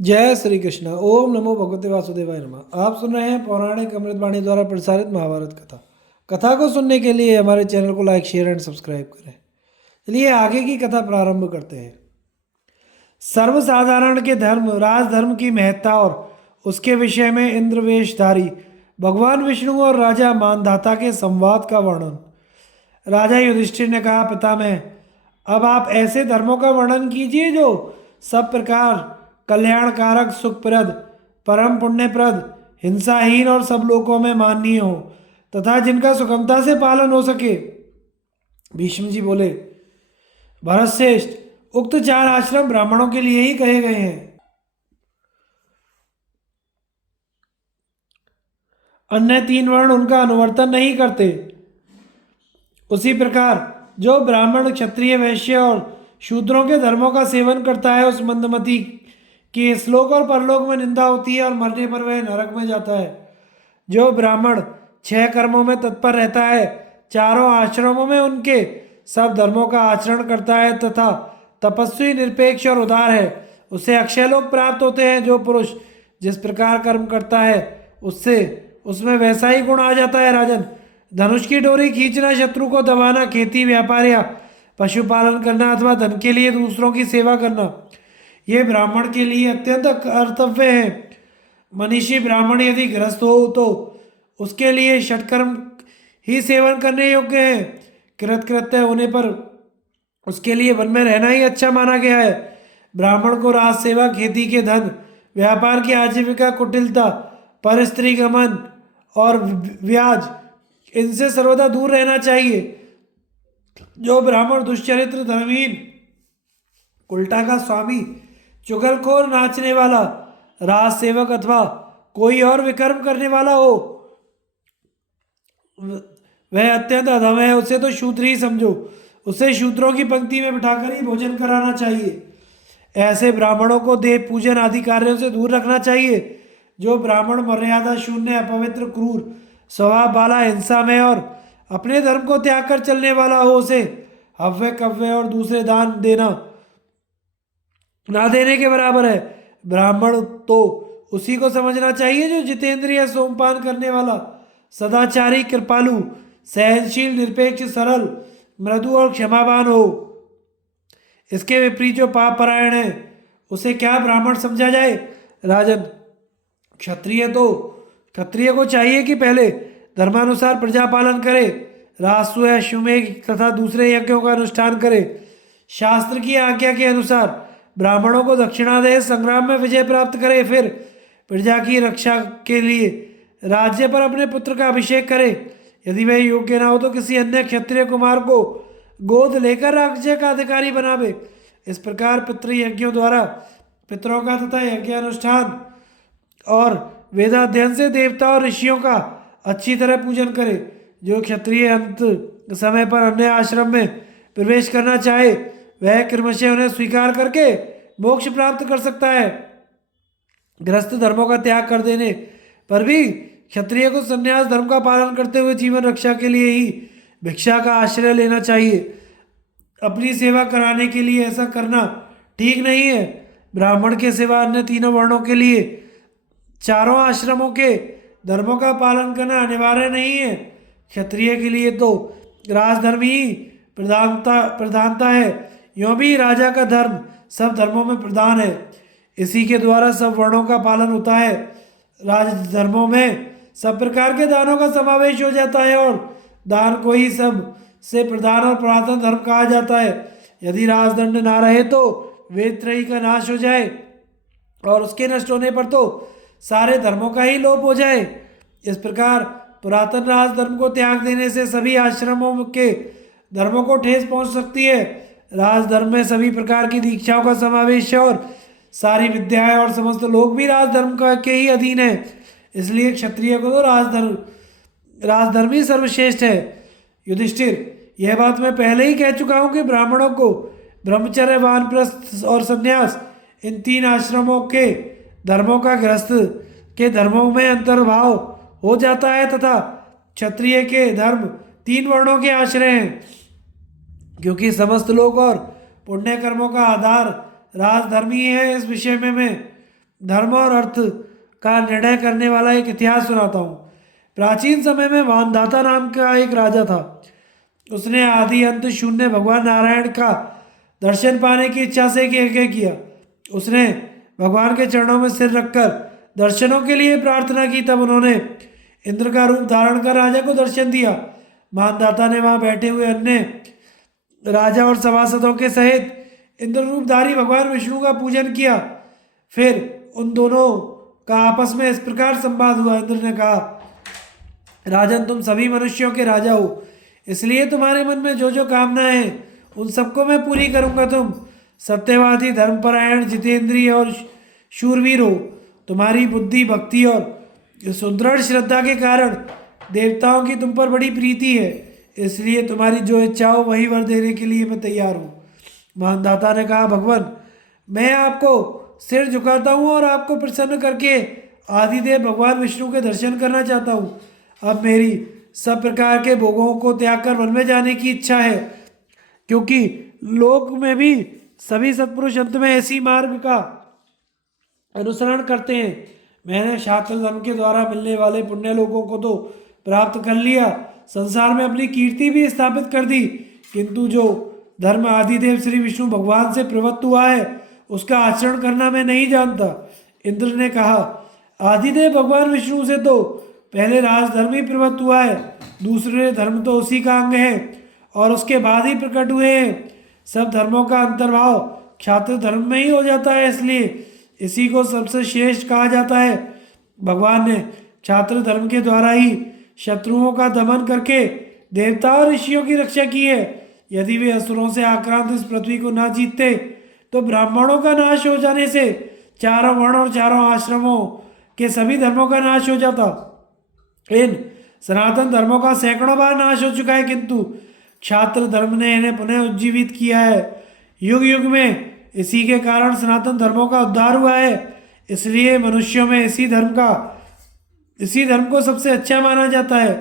जय श्री कृष्ण। ओम नमो भगवते वासुदेवाय नमः। आप सुन रहे हैं पौराणिक अमृतवाणी द्वारा प्रसारित महाभारत कथा। कथा को सुनने के लिए हमारे चैनल को लाइक शेयर एंड सब्सक्राइब करें। चलिए आगे की कथा प्रारंभ करते हैं। सर्वसाधारण के धर्म राजधर्म की महत्ता और उसके विषय में इंद्रवेशधारी भगवान विष्णु और राजा मानधाता के संवाद का वर्णन। राजा युधिष्ठिर ने कहा, पितामह, अब आप ऐसे धर्मों का वर्णन कीजिए जो सब प्रकार कल्याणकारक, सुखप्रद, परम पुण्यप्रद, हिंसाहीन और सब लोकों में माननीय हो तथा जिनका सुगमता से पालन हो सके। भीष्म जी बोले, भरतश्रेष्ठ, उक्त चार आश्रम ब्राह्मणों के लिए ही कहे गए हैं, अन्य तीन वर्ण उनका अनुवर्तन नहीं करते। उसी प्रकार जो ब्राह्मण, क्षत्रिय, वैश्य और शूद्रों के धर्मों का सेवन करता है, उस मंदमती की इस-लोक और परलोक में निंदा होती है और मरने पर वह नरक में जाता है। जो ब्राह्मण 6 कर्मों में तत्पर रहता है, चारों आश्रमों में उनके सब धर्मों का आचरण करता है तथा तपस्वी, निरपेक्ष और उदार है, उसे अक्षय लोक प्राप्त होते हैं। जो पुरुष जिस प्रकार कर्म करता है उससे उसमें वैसा ही गुण आ जाता है। राजन, धनुष की डोरी खींचना, शत्रु को दबाना, खेती, व्यापार या पशुपालन करना अथवा धन के लिए दूसरों की सेवा करना, ये ब्राह्मण के लिए अत्यंत कर्तव्य है। मनीषी ब्राह्मण यदि ग्रस्त हो तो उसके लिए षटकर्म ही सेवन करने योग्य है। कृतकृत्य होने पर उसके लिए वन में रहना ही अच्छा माना गया है। ब्राह्मण को राज सेवा, खेती के धन, व्यापार की आजीविका, कुटिलता, पर स्त्री गमन और व्याज, इनसे सर्वदा दूर रहना चाहिए। जो ब्राह्मण दुष्चरित्र, धर्महीन, उल्टा का स्वामी, चुगलखोर, नाचने वाला, राज सेवक अथवा कोई और विकर्म करने वाला हो, वह अत्यंत अधम है। उसे तो शूद्र ही समझो। उसे शूद्रों की पंक्ति में बिठाकर ही भोजन कराना चाहिए। ऐसे ब्राह्मणों को देव पूजन आदि कार्यों से दूर रखना चाहिए। जो ब्राह्मण मर्यादा शून्य, अपवित्र, क्रूर स्वभाव वाला, हिंसा में और अपने धर्म को त्याग कर चलने वाला हो, उसे हव्य, कव्य और दूसरे दान देना ना देने के बराबर है। ब्राह्मण तो उसी को समझना चाहिए जो जितेंद्रिय, सोमपान करने वाला, सदाचारी, कृपालु, सहनशील, निरपेक्ष, सरल, मृदु और क्षमावान हो। इसके विपरीत जो पाप परायण है उसे क्या ब्राह्मण समझा जाए। राजन, क्षत्रिय को चाहिए कि पहले धर्मानुसार प्रजा पालन करे, राजसूय, अश्वमेध तथा दूसरे यज्ञों का अनुष्ठान करे, शास्त्र की आज्ञा के अनुसार ब्राह्मणों को दक्षिणा दे, संग्राम में विजय प्राप्त करे, फिर प्रजा की रक्षा के लिए राज्य पर अपने पुत्र का अभिषेक करे। यदि वह योग्य ना हो तो किसी अन्य क्षत्रिय कुमार को गोद लेकर राज्य का अधिकारी बनावे। इस प्रकार पितृयज्ञों द्वारा पितरों का तथा यज्ञानुष्ठान और वेदाध्ययन से देवता और ऋषियों का अच्छी तरह पूजन करे। जो क्षत्रिय अंत समय पर अन्य आश्रम में प्रवेश करना चाहे, वह क्रमशः उन्हें स्वीकार करके मोक्ष प्राप्त कर सकता है। गृहस्थ धर्मों का त्याग कर देने पर भी क्षत्रिय को संन्यास धर्म का पालन करते हुए जीवन रक्षा के लिए ही भिक्षा का आश्रय लेना चाहिए। अपनी सेवा कराने के लिए ऐसा करना ठीक नहीं है। ब्राह्मण के सिवा अन्य तीनों वर्णों के लिए चारों आश्रमों के धर्मों का पालन करना अनिवार्य नहीं है। क्षत्रिय के लिए तो राजधर्म ही प्रधानता है। यों भी राजा का धर्म सब धर्मों में प्रधान है। इसी के द्वारा सब वर्णों का पालन होता है। राजधर्मों में सब प्रकार के दानों का समावेश हो जाता है और दान को ही सब से प्रधान और पुरातन धर्म कहा जाता है। यदि राजदंड ना रहे तो वेद त्रयी का नाश हो जाए और उसके नष्ट होने पर तो सारे धर्मों का ही लोप हो जाए। इस प्रकार पुरातन राजधर्म को त्याग देने से सभी आश्रमों के धर्मों को ठेस पहुंच सकती है। राजधर्म में सभी प्रकार की दीक्षाओं का समावेश है और सारी विद्याएं और समस्त लोग भी राजधर्म के ही अधीन है। इसलिए क्षत्रिय को तो राजधर्म ही सर्वश्रेष्ठ है। युधिष्ठिर, यह बात मैं पहले ही कह चुका हूं कि ब्राह्मणों को ब्रह्मचर्य, वानप्रस्थ और संन्यास, इन 3 आश्रमों के धर्मों का गृहस्थ के धर्मों में अंतर्भाव हो जाता है तथा क्षत्रिय के धर्म 3 वर्णों के आश्रय हैं, क्योंकि समस्त लोक और पुण्य कर्मों का आधार राजधर्म ही है। इस विषय में मैं धर्म और अर्थ का निर्णय करने वाला एक इतिहास सुनाता हूँ। प्राचीन समय में वानदाता नाम का एक राजा था। उसने आदि अंत शून्य भगवान नारायण का दर्शन पाने की इच्छा से एक यज्ञ किया। उसने भगवान के चरणों में सिर रखकर दर्शनों के लिए प्रार्थना की। तब उन्होंने इंद्र का रूप धारण कर राजा को दर्शन दिया। मानदाता ने वहां बैठे हुए अन्य राजा और सभासदों के सहित इंद्र रूपधारी भगवान विष्णु का पूजन किया। फिर उन दोनों का आपस में इस प्रकार संवाद हुआ। इंद्र ने कहा, राजन, तुम सभी मनुष्यों के राजा हो, इसलिए तुम्हारे मन में जो जो कामनाएं हैं उन सबको मैं पूरी करूंगा। तुम सत्यवादी, धर्मपरायण, जितेंद्रिय और शूरवीर हो। तुम्हारी बुद्धि, भक्ति और सुदृढ़ श्रद्धा के कारण देवताओं की तुम पर बड़ी प्रीति है, इसलिए तुम्हारी जो इच्छा हो वही वर देने के लिए मैं तैयार हूँ। मानदाता ने कहा, भगवान, मैं आपको सिर झुकाता हूँ और आपको प्रसन्न करके आदिदेव भगवान विष्णु के दर्शन करना चाहता हूँ। अब मेरी सब प्रकार के भोगों को त्याग कर वन में जाने की इच्छा है, क्योंकि लोक में भी सभी सत्पुरुष अंत में ऐसी मार्ग का अनुसरण करते हैं। मैंने शास्त्र धर्म के द्वारा मिलने वाले पुण्य लोगों को तो प्राप्त कर लिया, संसार में अपनी कीर्ति भी स्थापित कर दी, किंतु जो धर्म आदिदेव श्री विष्णु भगवान से प्रवृत्त हुआ है उसका आचरण करना मैं नहीं जानता। इंद्र ने कहा, आदिदेव भगवान विष्णु से तो पहले राजधर्म ही प्रवृत्त हुआ है, दूसरे धर्म तो उसी का अंग है और उसके बाद ही प्रकट हुए हैं। सब धर्मों का अंतर्भाव क्षात्र धर्म में ही हो जाता है, इसलिए इसी को सबसे श्रेष्ठ कहा जाता है। भगवान ने क्षात्र धर्म के द्वारा ही शत्रुओं का दमन करके देवता और ऋषियों की रक्षा की है। यदि वे असुरों से आक्रांत इस पृथ्वी को ना जीतते तो ब्राह्मणों का नाश हो जाने से चारों वर्ण और चारों आश्रमों के सभी धर्मों का नाश हो जाता। इन सनातन धर्मों का सैकड़ों बार नाश हो चुका है, किंतु क्षात्र धर्म ने इन्हें पुनः उज्जीवित किया है। युग युग में इसी के कारण सनातन धर्मों का उद्धार हुआ है। इसलिए मनुष्यों में इसी धर्म को सबसे अच्छा माना जाता है।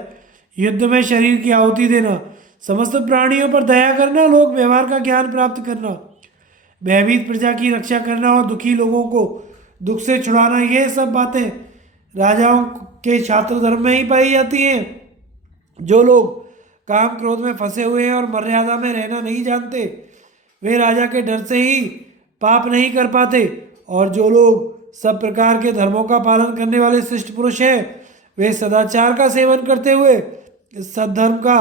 युद्ध में शरीर की आहुति देना, समस्त प्राणियों पर दया करना, लोक व्यवहार का ज्ञान प्राप्त करना, भयभीत प्रजा की रक्षा करना और दुखी लोगों को दुख से छुड़ाना, ये सब बातें राजाओं के छात्र धर्म में ही पाई जाती हैं। जो लोग काम क्रोध में फंसे हुए हैं और मर्यादा में रहना नहीं जानते, वे राजा के डर से ही पाप नहीं कर पाते, और जो लोग सब प्रकार के धर्मों का पालन करने वाले श्रेष्ठ पुरुष हैं, वे सदाचार का सेवन करते हुए इस सद्धर्म का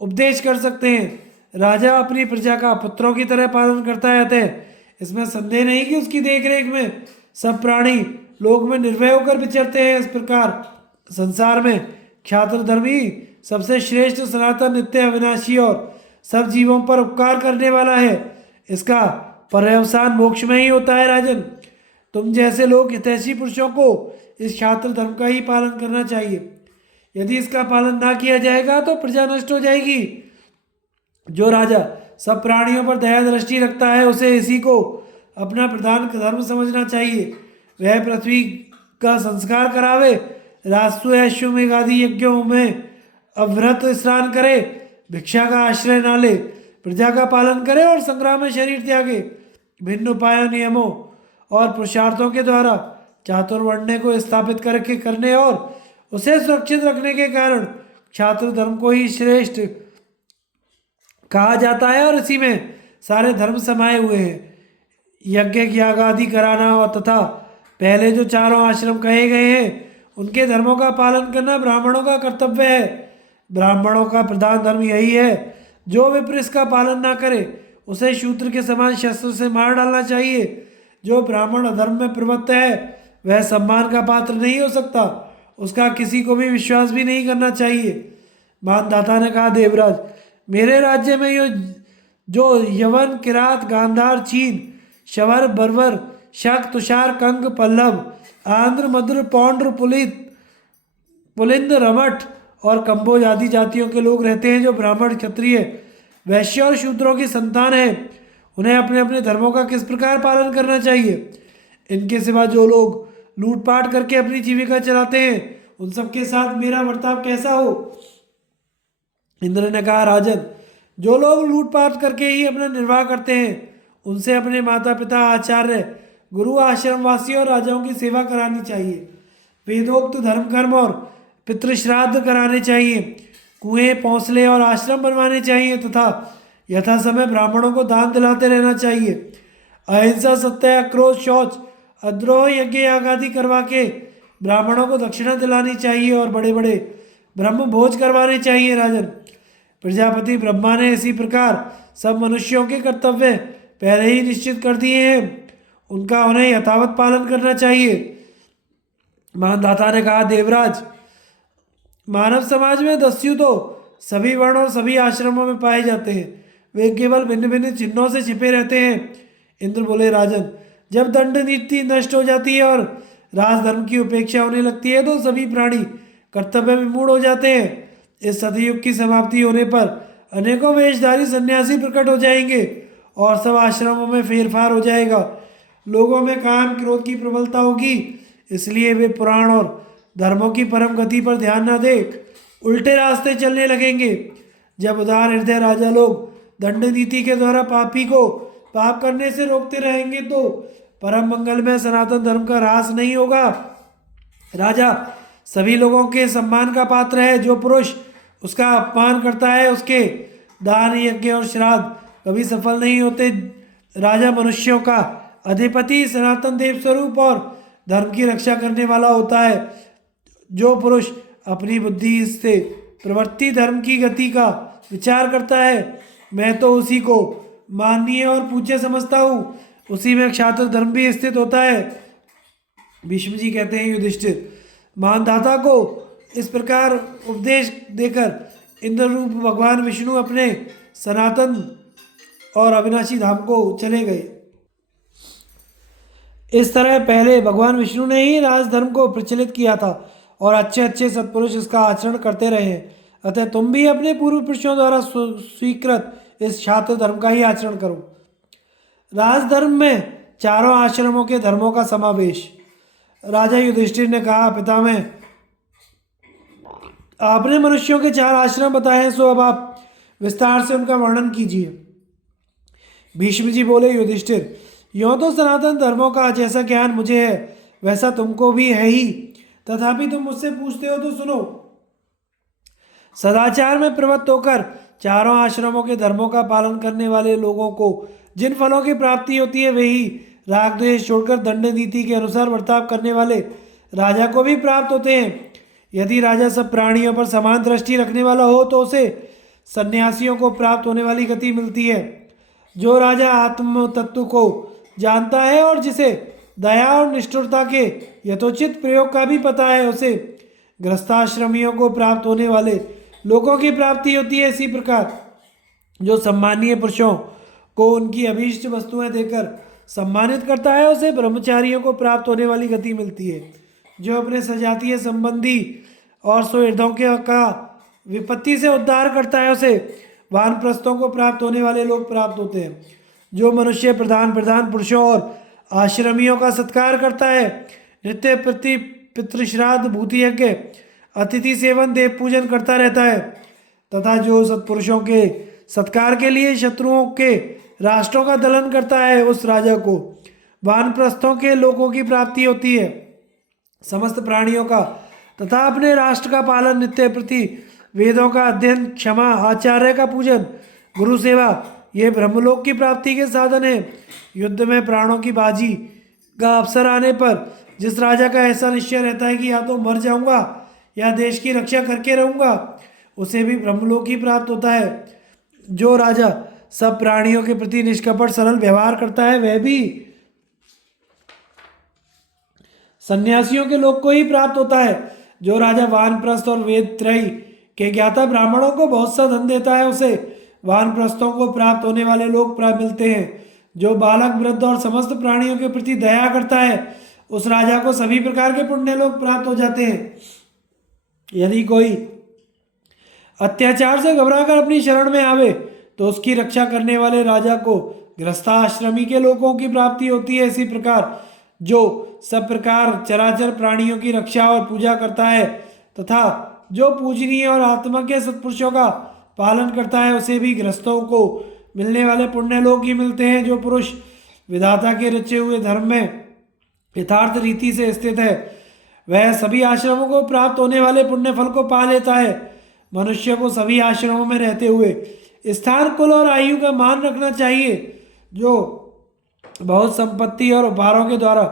उपदेश कर सकते हैं। राजा अपनी प्रजा का पुत्रों की तरह पालन करता है, अतः इसमें संदेह नहीं कि उसकी देखरेख में सब प्राणी लोक में निर्भय होकर विचरते हैं। इस प्रकार संसार में क्षात्र धर्म ही सबसे श्रेष्ठ, सनातन, नित्य, अविनाशी और सब जीवों पर उपकार करने वाला है। इसका पर्यवसान मोक्ष में ही होता है। राजन, तुम जैसे लोग हितैषी पुरुषों को इस क्षात्र धर्म का ही पालन करना चाहिए। यदि इसका पालन ना किया जाएगा तो प्रजा नष्ट हो जाएगी। जो राजा सब प्राणियों पर दया दृष्टि रखता है, उसे इसी को अपना प्रधान धर्म समझना चाहिए। वह पृथ्वी का संस्कार करावे, राजस्व अश्वमेघ आदि यज्ञों में अव्रत स्नान करे, भिक्षा का आश्रय ना ले, प्रजा का पालन करे और संग्राम में शरीर त्यागे। भिन्न उपायों, नियमों और पुरुषार्थों के द्वारा चातुर्वर्ण्य को स्थापित करके करने और उसे सुरक्षित रखने के कारण क्षात्र धर्म को ही श्रेष्ठ कहा जाता है और इसी में सारे धर्म समाये हुए हैं। यज्ञ याग आदि कराना और तथा पहले जो चारों आश्रम कहे गए हैं उनके धर्मों का पालन करना ब्राह्मणों का कर्तव्य है। ब्राह्मणों का प्रधान धर्म यही है। जो विप्र इसका पालन ना करे उसे शूद्र के समान शस्त्र से मार डालना चाहिए। जो ब्राह्मण अधर्म में प्रवृत्त है वह सम्मान का पात्र नहीं हो सकता, उसका किसी को भी विश्वास भी नहीं करना चाहिए। मानदाता ने कहा, देवराज, मेरे राज्य में जो यवन, किरात, गांधार, चीन, शवर, बर्वर, शक, तुषार, कंग, पल्लव, आंध्र, मद्र, पौंड्र, पुलिंद, रमठ और कंबोज आदि जातियों के लोग रहते हैं, जो ब्राह्मण, क्षत्रिय, वैश्य और शूद्रों की संतान है, उन्हें अपने अपने धर्मों का किस प्रकार पालन करना चाहिए। इनके सिवा जो लोग लूटपाट करके अपनी जीविका चलाते हैं उन सबके साथ मेरा बर्ताव कैसा हो। इंद्र ने कहा, राजन, जो लोग लूटपाट करके ही अपना निर्वाह करते हैं उनसे अपने माता पिता, आचार्य, गुरु आश्रमवासियों और राजाओं की सेवा करानी चाहिए। वेदोक्त धर्म कर्म और पितृश्राद्ध कराने चाहिए। कुएं, पौंसले और आश्रम बनवाने चाहिए तथा यथा समय ब्राह्मणों को दान दिलाते रहना चाहिए। अहिंसा, सत्य, क्रोध, शौच, अद्रोह, यज्ञ याग आदि करवा के ब्राह्मणों को दक्षिणा दिलानी चाहिए और बड़े बड़े ब्रह्म भोज करवाने चाहिए। राजन, प्रजापति ब्रह्मा ने इसी प्रकार सब मनुष्यों के कर्तव्य पहले ही निश्चित कर दिए हैं, उनका उन्हें यथावत पालन करना चाहिए। मानदाता ने कहा, देवराज, मानव समाज में दस्यु तो सभी वर्ण और सभी आश्रमों में पाए जाते हैं, वे केवल भिन्न भिन्न चिन्हों से छिपे रहते हैं। इंद्र बोले, राजन, जब दंड नीति नष्ट हो जाती है और राजधर्म की उपेक्षा होने लगती है तो सभी प्राणी कर्तव्य विमूढ़ हो जाते हैं। इस सतयुग की समाप्ति होने पर अनेकों वेशधारी सन्यासी प्रकट हो जाएंगे और सब आश्रमों में फेरफार हो जाएगा। लोगों में काम क्रोध की प्रबलता होगी, इसलिए वे पुराण और धर्मों की परम गति पर ध्यान न देख उल्टे रास्ते चलने लगेंगे। जब उदार हृदय राजा लोग दंड नीति के द्वारा पापी को पाप करने से रोकते रहेंगे तो परम मंगल में सनातन धर्म का ह्रास नहीं होगा। राजा सभी लोगों के सम्मान का पात्र है, जो पुरुष उसका अपमान करता है उसके दान, यज्ञ और श्राद्ध कभी सफल नहीं होते। राजा मनुष्यों का अधिपति, सनातन देव स्वरूप और धर्म की रक्षा करने वाला होता है। जो पुरुष अपनी बुद्धि से प्रवृत्ति धर्म की गति का विचार करता है, मैं तो उसी को माननीय और पूज्य समझता हूँ, उसी में क्षात्र धर्म भी स्थित होता है। भीष्म जी कहते हैं, युधिष्ठिर, मानदाता को इस प्रकार उपदेश देकर इंद्र रूप भगवान विष्णु अपने सनातन और अविनाशी धाम को चले गए। इस तरह पहले भगवान विष्णु ने ही राजधर्म को प्रचलित किया था और अच्छे अच्छे सत्पुरुष इसका आचरण करते रहे हैं। अतः तुम भी अपने पूर्व पुरुषों द्वारा स्वीकृत इस छात्र धर्म का ही आचरण करो। राजधर्म में चारों आश्रमों के धर्मों का समावेश। राजा युधिष्ठिर ने कहा, पितामह, आपने मनुष्यों के 4 आश्रम बताए हैं, सो अब आप विस्तार से उनका वर्णन कीजिए। भीष्म जी बोले, युधिष्ठिर, यों तो सनातन धर्मों का जैसा ज्ञान मुझे है वैसा तुमको भी है ही, तथापि तुम मुझसे पूछते हो तो सुनो। सदाचार में प्रवृत्त होकर चारों आश्रमों के धर्मों का पालन करने वाले लोगों को जिन फलों की प्राप्ति होती है वही राग द्वेष छोड़कर दंड नीति के अनुसार बर्ताव करने वाले राजा को भी प्राप्त होते हैं। यदि राजा सब प्राणियों पर समान दृष्टि रखने वाला हो तो उसे सन्यासियों को प्राप्त होने वाली गति मिलती है। जो राजा आत्म तत्व को जानता है और जिसे दया और निष्ठुरता के यथोचित प्रयोग का भी पता है, उसे गृहस्थाश्रमियों को प्राप्त होने वाले लोगों की प्राप्ति होती है। इसी प्रकार जो सम्मानीय पुरुषों को उनकी अभीष्ट वस्तुएं देकर सम्मानित करता है, उसे ब्रह्मचारियों को प्राप्त होने वाली गति मिलती है। जो अपने सजातीय संबंधी और सुहृदों के का विपत्ति से उद्धार करता है, उसे वानप्रस्थों को प्राप्त होने वाले लोग प्राप्त होते हैं। जो मनुष्य प्रधान पुरुषों और आश्रमियों का सत्कार करता है, नित्य प्रति पितृश्राद्ध, भूति यज्ञ, अतिथि सेवन, देव पूजन करता रहता है, तथा जो सत्पुरुषों के सत्कार के लिए शत्रुओं के राष्ट्रों का दलन करता है, उस राजा को वानप्रस्थों के लोगों की प्राप्ति होती है। समस्त प्राणियों का तथा अपने राष्ट्र का पालन, नित्य प्रति वेदों का अध्ययन, क्षमा, आचार्य का पूजन, गुरु सेवा, ये ब्रह्मलोक की प्राप्ति के साधन है। युद्ध में प्राणों की बाजी का अवसर आने पर जिस राजा का ऐसा निश्चय रहता है कि या तो मर जाऊंगा या देश की रक्षा करके रहूंगा, उसे भी ब्रह्मलोक ही प्राप्त होता है। जो राजा सब प्राणियों के प्रति निष्कपट सरल व्यवहार करता है, वह भी सन्यासियों के लोक को ही प्राप्त होता है। जो राजा वानप्रस्थ और वेद त्रयी के ज्ञाता ब्राह्मणों को बहुत सा धन देता है, उसे वानप्रस्थों को प्राप्त होने वाले लोग प्राप्त मिलते हैं। जो बालक, वृद्ध और समस्त प्राणियों के प्रति दया करता है, उस राजा को सभी प्रकार के पुण्य लोग प्राप्त हो जाते हैं। यदि कोई अत्याचार से घबराकर अपनी शरण में आवे तो उसकी रक्षा करने वाले राजा को गृहस्थाश्रमी के लोगों की प्राप्ति होती है। इसी प्रकार जो सब प्रकार चराचर प्राणियों की रक्षा और पूजा करता है तथा जो पूजनीय और आत्मज्ञ सत्पुरुषों का पालन करता है, उसे भी गृहस्थों को मिलने वाले पुण्य लोग ही मिलते हैं। जो पुरुष विधाता के रचे हुए धर्म में यथार्थ रीति से स्थित है, वह सभी आश्रमों को प्राप्त होने वाले पुण्य फल को पा लेता है। मनुष्य को सभी आश्रमों में रहते हुए स्थान, कुल और आयु का मान रखना चाहिए। जो बहुत संपत्ति और उपहारों के द्वारा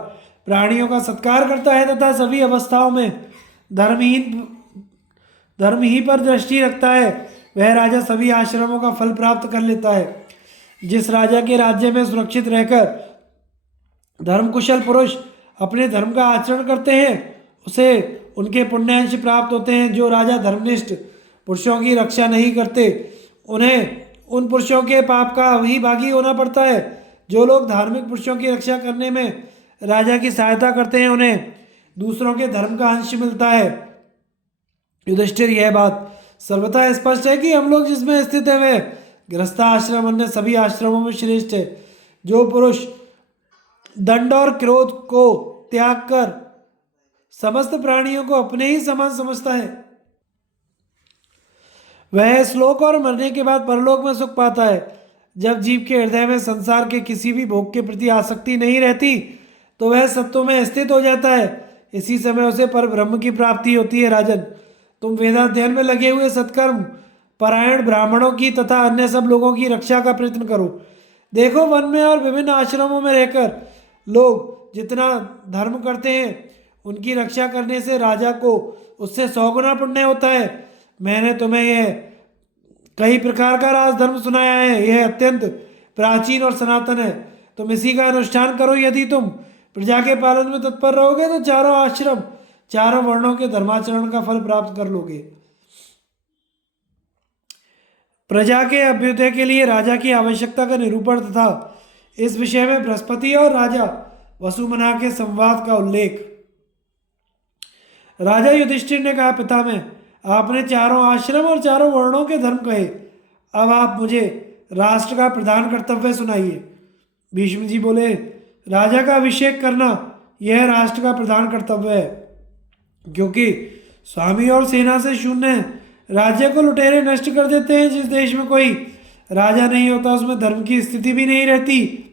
प्राणियों का सत्कार करता है तथा सभी अवस्थाओं में धर्म ही पर दृष्टि रखता है, वह राजा सभी आश्रमों का फल प्राप्त कर लेता है। जिस राजा के राज्य में सुरक्षित रहकर धर्मकुशल पुरुष अपने धर्म का आचरण करते हैं, उसे उनके पुण्यांश प्राप्त होते हैं। जो राजा धर्मनिष्ठ पुरुषों की रक्षा नहीं करते, उन्हें उन पुरुषों के पाप का वही भागी होना पड़ता है। जो लोग धार्मिक पुरुषों की रक्षा करने में राजा की सहायता करते हैं, उन्हें दूसरों के धर्म का अंश मिलता है। युधिष्ठिर, यह बात सर्वथा स्पष्ट है कि हम लोग जिसमें स्थित है वह गृहस्थाश्रम अन्य सभी आश्रमों में श्रेष्ठ है। जो पुरुष दंड और क्रोध को त्याग कर समस्त प्राणियों को अपने ही समान समझता है, वह श्लोक और मरने के बाद परलोक में सुख पाता है। जब जीव के हृदय में संसार के किसी भी भोग के प्रति आसक्ति नहीं रहती, तो वह सत्व में स्थित हो जाता है। इसी समय उसे पर ब्रह्म की प्राप्ति होती है। राजन, तुम वेदाध्ययन में लगे हुए सत्कर्म परायण ब्राह्मणों की तथा अन्य सब लोगों की रक्षा का प्रयत्न करो। देखो, वन में और विभिन्न आश्रमों में रहकर लोग जितना धर्म करते हैं, उनकी रक्षा करने से राजा को उससे 100 गुना पुण्य होता है। मैंने तुम्हें यह कई प्रकार का राजधर्म सुनाया है, यह अत्यंत प्राचीन और सनातन है। तुम इसी का अनुष्ठान करो। यदि तुम प्रजा के पालन में तत्पर रहोगे तो चारों आश्रम, चारों वर्णों के धर्माचरण का फल प्राप्त कर लोगे। प्रजा के अभ्युदय के लिए राजा की आवश्यकता का निरूपण तथा इस विषय में बृहस्पति और राजा वसुमना के संवाद का उल्लेख। राजा युधिष्ठिर ने कहा, पितामह, आपने चारों आश्रम और चारों वर्णों के धर्म कहे, अब आप मुझे राष्ट्र का प्रधान कर्तव्य सुनाइए। भीष्म जी बोले, राजा का अभिषेक करना यह राष्ट्र का प्रधान कर्तव्य है, क्योंकि स्वामी और सेना से शून्य राज्य को लुटेरे नष्ट कर देते हैं। जिस देश में कोई राजा नहीं होता, उसमें धर्म की स्थिति भी नहीं रहती।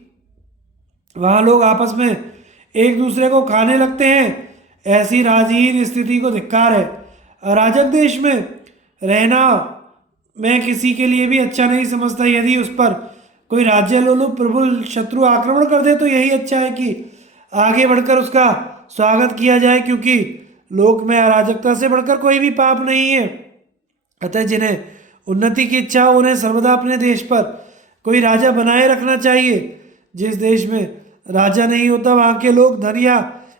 वहाँ लोग आपस में एक दूसरे को खाने लगते हैं। ऐसी राजहीन स्थिति को धिक्कार है। अराजक देश में रहना मैं किसी के लिए भी अच्छा नहीं समझता। यदि उस पर कोई राज्य लोलुप प्रबल शत्रु आक्रमण कर दे तो यही अच्छा है कि आगे बढ़कर उसका स्वागत किया जाए, क्योंकि लोक में अराजकता से बढ़कर कोई भी पाप नहीं है। अतः जिन्हें उन्नति की इच्छा हो, उन्हें सर्वदा अपने देश पर कोई राजा बनाए रखना चाहिए। जिस देश में राजा नहीं होता, वहाँ के लोग धन या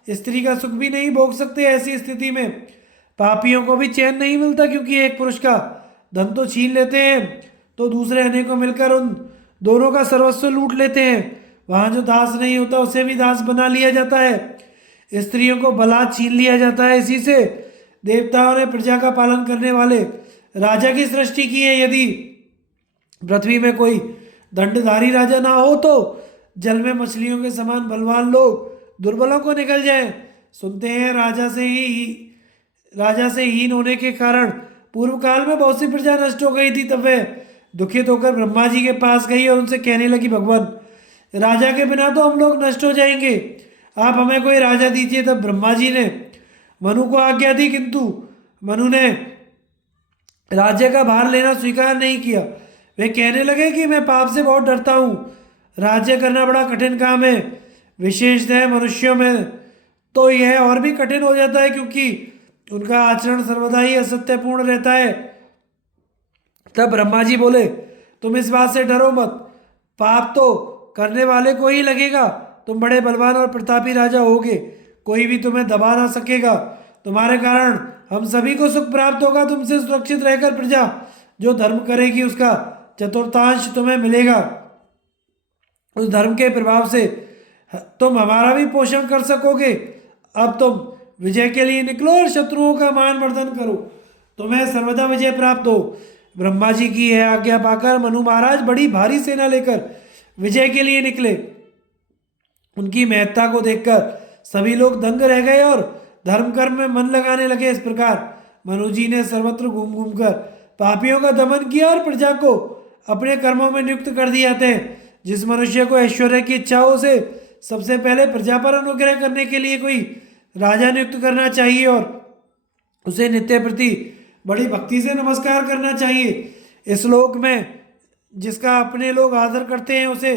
स्त्री का सुख भी नहीं भोग सकते। ऐसी स्थिति में पापियों को भी चैन नहीं मिलता, क्योंकि एक पुरुष का धन तो छीन लेते हैं तो दूसरे अनेकों मिलकर उन दोनों का सर्वस्व लूट लेते हैं। वहाँ जो दास नहीं होता, उसे भी दास बना लिया जाता है। स्त्रियों को बलात् छीन लिया जाता है। इसी से देवताओं ने प्रजा का पालन करने वाले राजा की सृष्टि की है। यदि पृथ्वी में कोई दंडधारी राजा ना हो, तो जल में मछलियों के समान बलवान लोग दुर्बलों को निकल जाए। सुनते हैं राजा से हीन होने के कारण पूर्व काल में बहुत सी प्रजा नष्ट हो गई थी। तब वह दुखित होकर ब्रह्मा जी के पास गई और उनसे कहने लगी, भगवान, राजा के बिना तो हम लोग नष्ट हो जाएंगे, आप हमें कोई राजा दीजिए। तब ब्रह्मा जी ने मनु को आज्ञा दी, किंतु मनु ने राज्य का भार लेना स्वीकार नहीं किया। वे कहने लगे कि मैं पाप से बहुत डरता हूँ, राज्य करना बड़ा कठिन काम है। विशेषतः मनुष्यों में तो यह और भी कठिन हो जाता है, क्योंकि उनका आचरण सर्वदा ही असत्यपूर्ण रहता है। तब ब्रह्मा जी बोले, तुम इस बात से डरो मत, पाप तो करने वाले को ही लगेगा। तुम बड़े बलवान और प्रतापी राजा होगे, कोई भी तुम्हें दबा ना सकेगा। तुम्हारे कारण हम सभी को सुख प्राप्त होगा। तुमसे सुरक्षित रहकर प्रजा जो धर्म करेगी, उसका चतुर्थांश तुम्हें मिलेगा। उस धर्म के प्रभाव से तुम हमारा भी पोषण कर सकोगे। अब तुम विजय के लिए निकलो और शत्रुओं का मानवर्धन करो, तुम्हें सर्वदा विजय प्राप्त हो। ब्रह्मा जी की यह आज्ञा पाकर मनु महाराज बड़ी भारी सेना लेकर विजय के लिए निकले। उनकी महत्ता को देखकर सभी लोग दंग रह गए और धर्म कर्म में मन लगाने लगे। इस प्रकार मनु जी ने सर्वत्र घूम घूम कर पापियों का दमन किया और प्रजा को अपने कर्मों में नियुक्त कर दिया था। जिस मनुष्य को ऐश्वर्य की इच्छा हो, उसे सबसे पहले प्रजा पर अनुग्रह करने के लिए कोई राजा नियुक्त करना चाहिए और उसे नित्य प्रति बड़ी भक्ति से नमस्कार करना चाहिए। इस श्लोक में जिसका अपने लोग आदर करते हैं उसे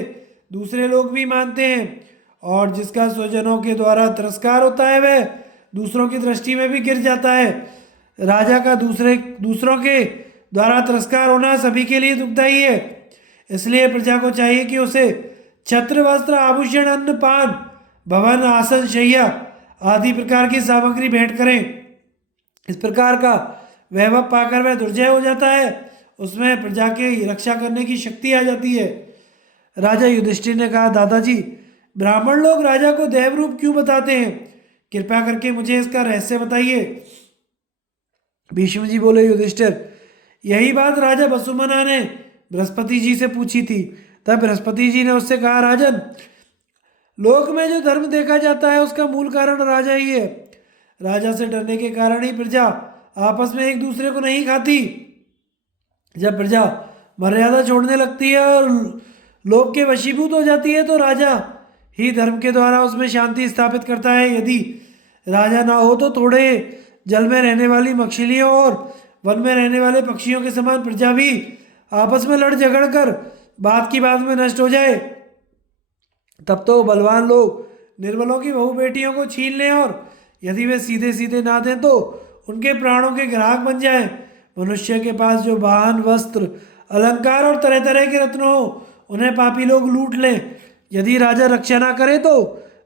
दूसरे लोग भी मानते हैं, और जिसका स्वजनों के द्वारा तिरस्कार होता है वह दूसरों की दृष्टि में भी गिर जाता है। राजा का दूसरों के द्वारा तिरस्कार होना सभी के लिए दुखदायी है। इसलिए प्रजा को चाहिए कि उसे छत्र, वस्त्र, आभूषण, अन्न, पान, भवन, आसन, शैया आदि प्रकार की सामग्री भेंट करें। इस प्रकार का वैभव पाकर वह दुर्जय हो जाता है, उसमें प्रजा की रक्षा करने की शक्ति आ जाती है। राजा युधिष्ठिर ने कहा, दादाजी, ब्राह्मण लोग राजा को देव रूप क्यों बताते हैं? कृपया करके मुझे इसका रहस्य बताइए। भीष्म जी बोले, युधिष्ठिर, यही बात राजा वसुमना ने बृहस्पति जी से पूछी थी। तब बृहस्पति जी ने उससे कहा, राजन, लोक में जो धर्म देखा जाता है उसका मूल कारण राजा ही है। राजा से डरने के कारण ही प्रजा आपस में एक दूसरे को नहीं खाती। जब प्रजा मर्यादा छोड़ने लगती है और लोभ के वशीभूत हो जाती है तो राजा ही धर्म के द्वारा उसमें शांति स्थापित करता है। यदि राजा ना हो तो थोड़े जल में रहने वाली मछलियों और वन में रहने वाले पक्षियों के समान प्रजा भी आपस में लड़ झगड़ कर बात की बात में नष्ट हो जाए। तब तो बलवान लोग निर्बलों की बहू बेटियों को छीन लें और यदि वे सीधे सीधे ना दें तो उनके प्राणों के ग्राहक बन जाएं। मनुष्य के पास जो वाहन, वस्त्र, अलंकार और तरह तरह के रत्न हो उन्हें पापी लोग लूट लें। यदि राजा रक्षा ना करे तो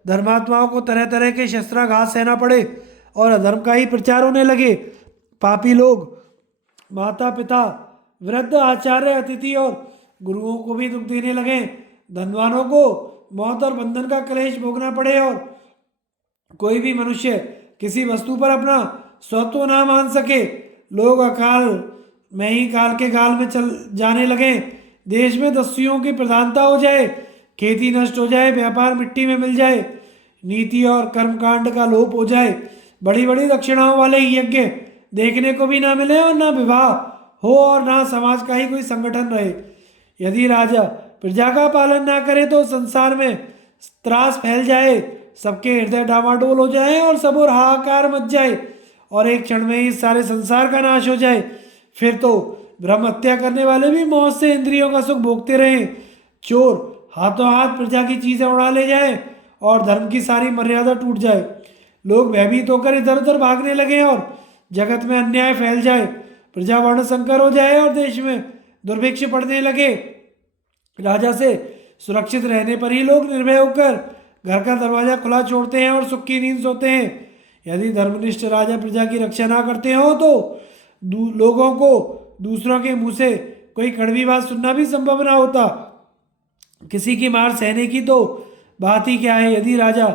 धर्मात्माओं को तरह तरह के शस्त्राघात सहना पड़े और अधर्म का ही प्रचार होने लगे। पापी लोग माता पिता, वृद्ध, आचार्य, अतिथि और गुरुओं को भी दुख देने लगे। धनवानों को मौत और बंधन का क्लेश भोगना पड़े और कोई भी मनुष्य किसी वस्तु पर अपना स्वत्व ना मान सके। लोग अकाल में ही काल के गाल में चल जाने लगे। देश में दस्युओं की प्रधानता हो जाए, खेती नष्ट हो जाए, व्यापार मिट्टी में मिल जाए, नीति और कर्मकांड का लोप हो जाए, बड़ी बड़ी दक्षिणाओं वाले यज्ञ देखने को भी ना मिले और ना विवाह हो और ना समाज का ही कोई संगठन रहे। यदि राजा प्रजा का पालन ना करे तो संसार में त्रास फैल जाए, सबके हृदय डामाडोल हो जाए और सब और हाहाकार मच जाए और एक क्षण में ही सारे संसार का नाश हो जाए। फिर तो ब्रह्म हत्या करने वाले भी मौत से इंद्रियों का सुख भोगते रहें, चोर हाथों हाथ प्रजा की चीजें उड़ा ले जाए और धर्म की सारी मर्यादा टूट जाए। लोग भयभीत होकर इधर उधर भागने लगे और जगत में अन्याय फैल जाए, प्रजा वर्ण संकर हो जाए और देश में दुर्भिक्ष पड़ने लगे। राजा से सुरक्षित रहने पर ही लोग निर्भय होकर घर का दरवाजा खुला छोड़ते हैं और सुख की नींद सोते हैं। यदि धर्मनिष्ठ राजा प्रजा की रक्षा ना करते हो तो लोगों को दूसरों के मुंह से कोई कड़वी बात सुनना भी संभव ना होता। किसी की मार सहने की तो बात ही क्या है। यदि राजा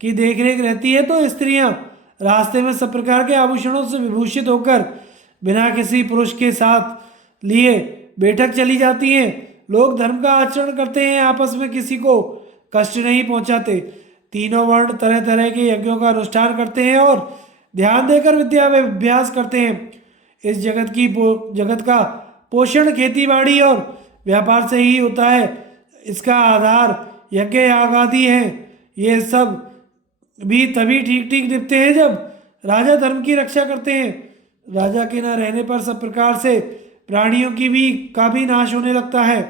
की देखरेख रहती है तो स्त्रियां रास्ते में सब प्रकार के आभूषणों से विभूषित होकर बिना किसी पुरुष के साथ लिए बैठक चली जाती हैं। लोग धर्म का आचरण करते हैं, आपस में किसी को कष्ट नहीं पहुंचाते। तीनों वर्ण तरह तरह के यज्ञों का अनुष्ठान करते हैं और ध्यान देकर विद्या में अभ्यास करते हैं। इस जगत का पोषण खेतीबाड़ी और व्यापार से ही होता है। इसका आधार यज्ञ याग आदि है। ये सब भी तभी ठीक ठीक निपते हैं जब राजा धर्म की रक्षा करते हैं। राजा के न रहने पर सब प्रकार से प्राणियों का भी नाश होने लगता है।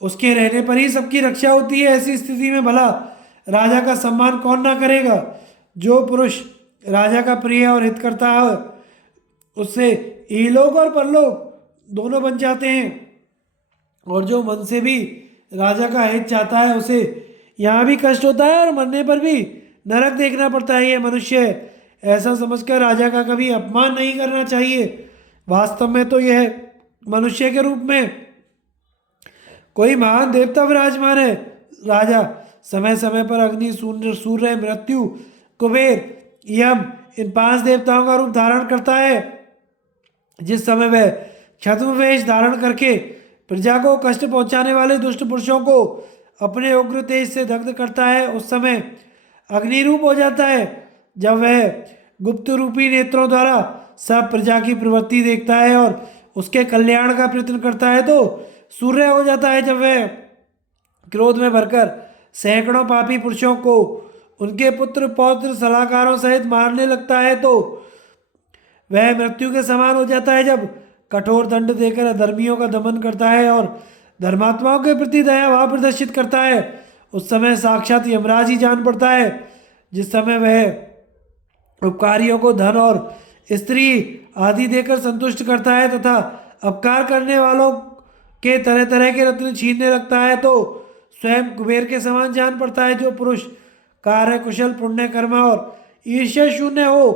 उसके रहने पर ही सबकी रक्षा होती है। ऐसी स्थिति में भला राजा का सम्मान कौन ना करेगा। जो पुरुष राजा का प्रिय और हित करता है उससे इहलोक और परलोक दोनों बन जाते हैं, और जो मन से भी राजा का हित चाहता है उसे यहाँ भी कष्ट होता है और मरने पर भी नरक देखना पड़ता है। यह मनुष्य ऐसा समझकर राजा का कभी अपमान नहीं करना चाहिए। वास्तव में तो यह मनुष्य के रूप में कोई महान देवता विराजमान है। राजा समय समय पर अग्नि, सूर्य, मृत्यु, कुबेर, यम इन 5 देवताओं का रूप धारण करता है। जिस समय वह छद्म वेश धारण करके प्रजा को कष्ट पहुंचाने वाले दुष्ट पुरुषों को अपने उग्र तेज से दग्ध करता है उस समय अग्नि रूप हो जाता है। जब वह गुप्त रूपी नेत्रों द्वारा सब प्रजा की प्रवृत्ति देखता है और उसके कल्याण का प्रयत्न करता है तो सूर्य हो जाता है। जब वह क्रोध में भरकर सैकड़ों पापी पुरुषों को उनके पुत्र पौत्र सलाहकारों सहित मारने लगता है तो वह मृत्यु के समान हो जाता है। जब कठोर दंड देकर अधर्मियों का दमन करता है और धर्मात्माओं के प्रति दया भाव प्रदर्शित करता है, उस समय साक्षात यमराज ही जान पड़ता है। जिस समय वह उपकारियों को धन और स्त्री आदि देकर संतुष्ट करता है तथा अपकार करने वालों के तरह तरह के रत्न छीनने लगता है, तो स्वयं कुबेर के समान जान पड़ता है। जो पुरुष कार्य कुशल पुण्य कर्म और ईर्ष्या शून्य हो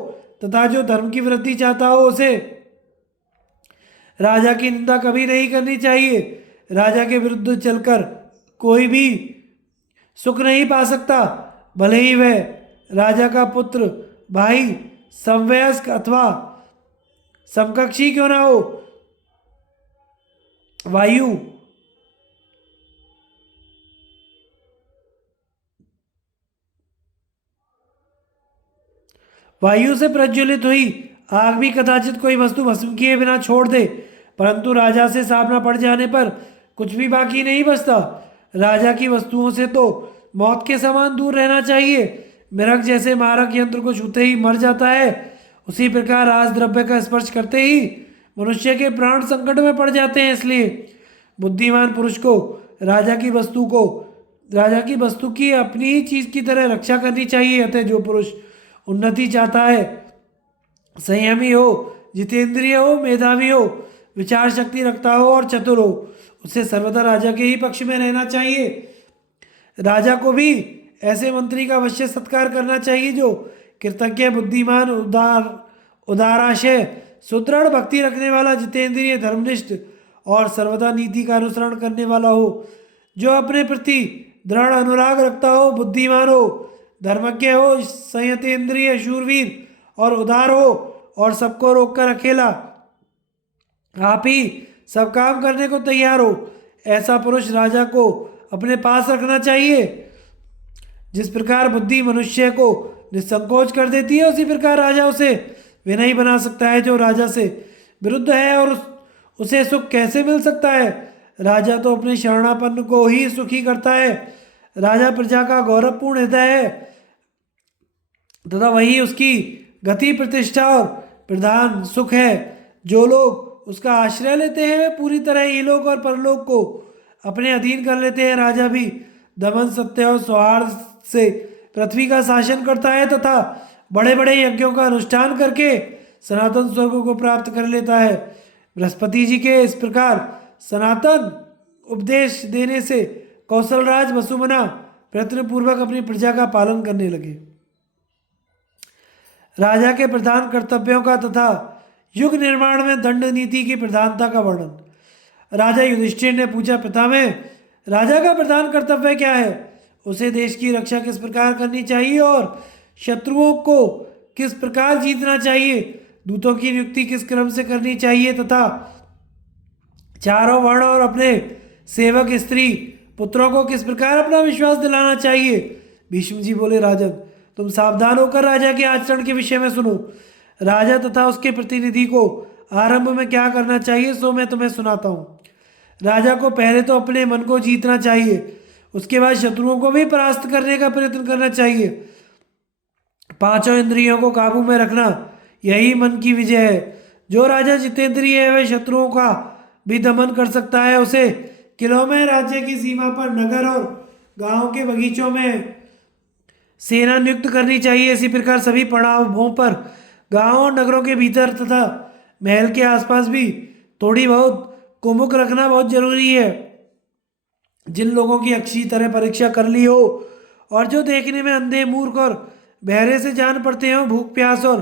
तथा जो धर्म की वृद्धि चाहता हो, उसे राजा की निंदा कभी नहीं करनी चाहिए। राजा के विरुद्ध चलकर कोई भी सुख नहीं पा सकता, भले ही वह राजा का पुत्र, भाई, समवयस्क अथवा समकक्षी क्यों ना हो। वायु से प्रज्वलित हुई आग भी कदाचित कोई वस्तु भस्म किए बिना छोड़ दे, परंतु राजा से सामना पड़ जाने पर कुछ भी बाकी नहीं बचता। राजा की वस्तुओं से तो मौत के समान दूर रहना चाहिए। मृग जैसे मारक यंत्र को छूते ही मर जाता है, उसी प्रकार राज द्रव्य का स्पर्श करते ही मनुष्य के प्राण संकट में पड़ जाते हैं। इसलिए बुद्धिमान पुरुष को राजा की वस्तु की अपनी ही चीज की तरह रक्षा करनी चाहिए। अतः जो पुरुष उन्नति चाहता है, संयमी हो, जितेंद्रिय हो, मेधावी हो, विचार शक्ति रखता हो और चतुर हो, उसे सर्वदा राजा के ही पक्ष में रहना चाहिए। राजा को भी ऐसे मंत्री का अवश्य सत्कार करना चाहिए जो कृतज्ञ, बुद्धिमान, उदाराशय, सुदृढ़ भक्ति रखने वाला, जितेंद्रिय, धर्मनिष्ठ और सर्वदा नीति का अनुसरण करने वाला हो, जो अपने प्रति दृढ़ अनुराग रखता हो, बुद्धिमान हो, धर्मज्ञ हो, संयतेंद्रिय, शूरवीर और उदार हो और सबको रोककर अकेला आप ही सब काम करने को तैयार हो। ऐसा पुरुष राजा को अपने पास रखना चाहिए। जिस प्रकार बुद्धि मनुष्य को निसंकोच कर देती है, उसी प्रकार राजा उसे विनयी बना सकता है। जो राजा से विरुद्ध है और उसे सुख कैसे मिल सकता है। राजा तो अपने शरणापन्न को ही सुखी करता है। राजा प्रजा का गौरवपूर्ण हृदय है तथा वही उसकी गति, प्रतिष्ठा और प्रधान सुख है। जो लोग उसका आश्रय लेते हैं वे पूरी तरह इहलोक और परलोक को अपने अधीन कर लेते हैं। राजा भी दमन, सत्य और सौहार्द से पृथ्वी का शासन करता है तथा बड़े बड़े यज्ञों का अनुष्ठान करके सनातन स्वर्ग को प्राप्त कर लेता है। बृहस्पति जी के इस प्रकार सनातन उपदेश देने से कौशलराज वसुमना प्रयत्न पूर्वक अपनी प्रजा का पालन करने लगे। राजा के प्रधान कर्तव्यों का तथा युग निर्माण में दंड नीति की प्रधानता का वर्णन। राजा युधिष्ठिर ने पूछा, पितामह, राजा का प्रधान कर्तव्य क्या है? उसे देश की रक्षा किस प्रकार करनी चाहिए और शत्रुओं को किस प्रकार जीतना चाहिए? दूतों की नियुक्ति किस क्रम से करनी चाहिए तथा चारों वर्ण और अपने सेवक स्त्री पुत्रों को किस प्रकार अपना विश्वास दिलाना चाहिए? भीष्म जी बोले, राजन, तुम सावधान होकर राजा के आचरण के विषय में सुनो। राजा तथा उसके प्रतिनिधि को आरंभ में क्या करना चाहिए सो मैं तुम्हें सुनाता हूँ। राजा को पहले तो अपने मन को जीतना चाहिए, उसके बाद शत्रुओं को भी परास्त करने का प्रयत्न करना चाहिए। पांचों इंद्रियों को काबू में रखना, यही मन की विजय है। जो राजा जितेंद्रिय है वह शत्रुओं का भी दमन कर सकता है। उसे किलों में, राज्य की सीमा पर, नगर और गांव के बगीचों में सेना नियुक्त करनी चाहिए। इसी प्रकार सभी पड़ावों पर, गांवों और नगरों के भीतर तथा महल के आसपास भी थोड़ी बहुत कुमुक रखना बहुत जरूरी है। जिन लोगों की अच्छी तरह परीक्षा कर ली हो और जो देखने में अंधे, मूर्ख और बहरे से जान पड़ते हो, भूख प्यास और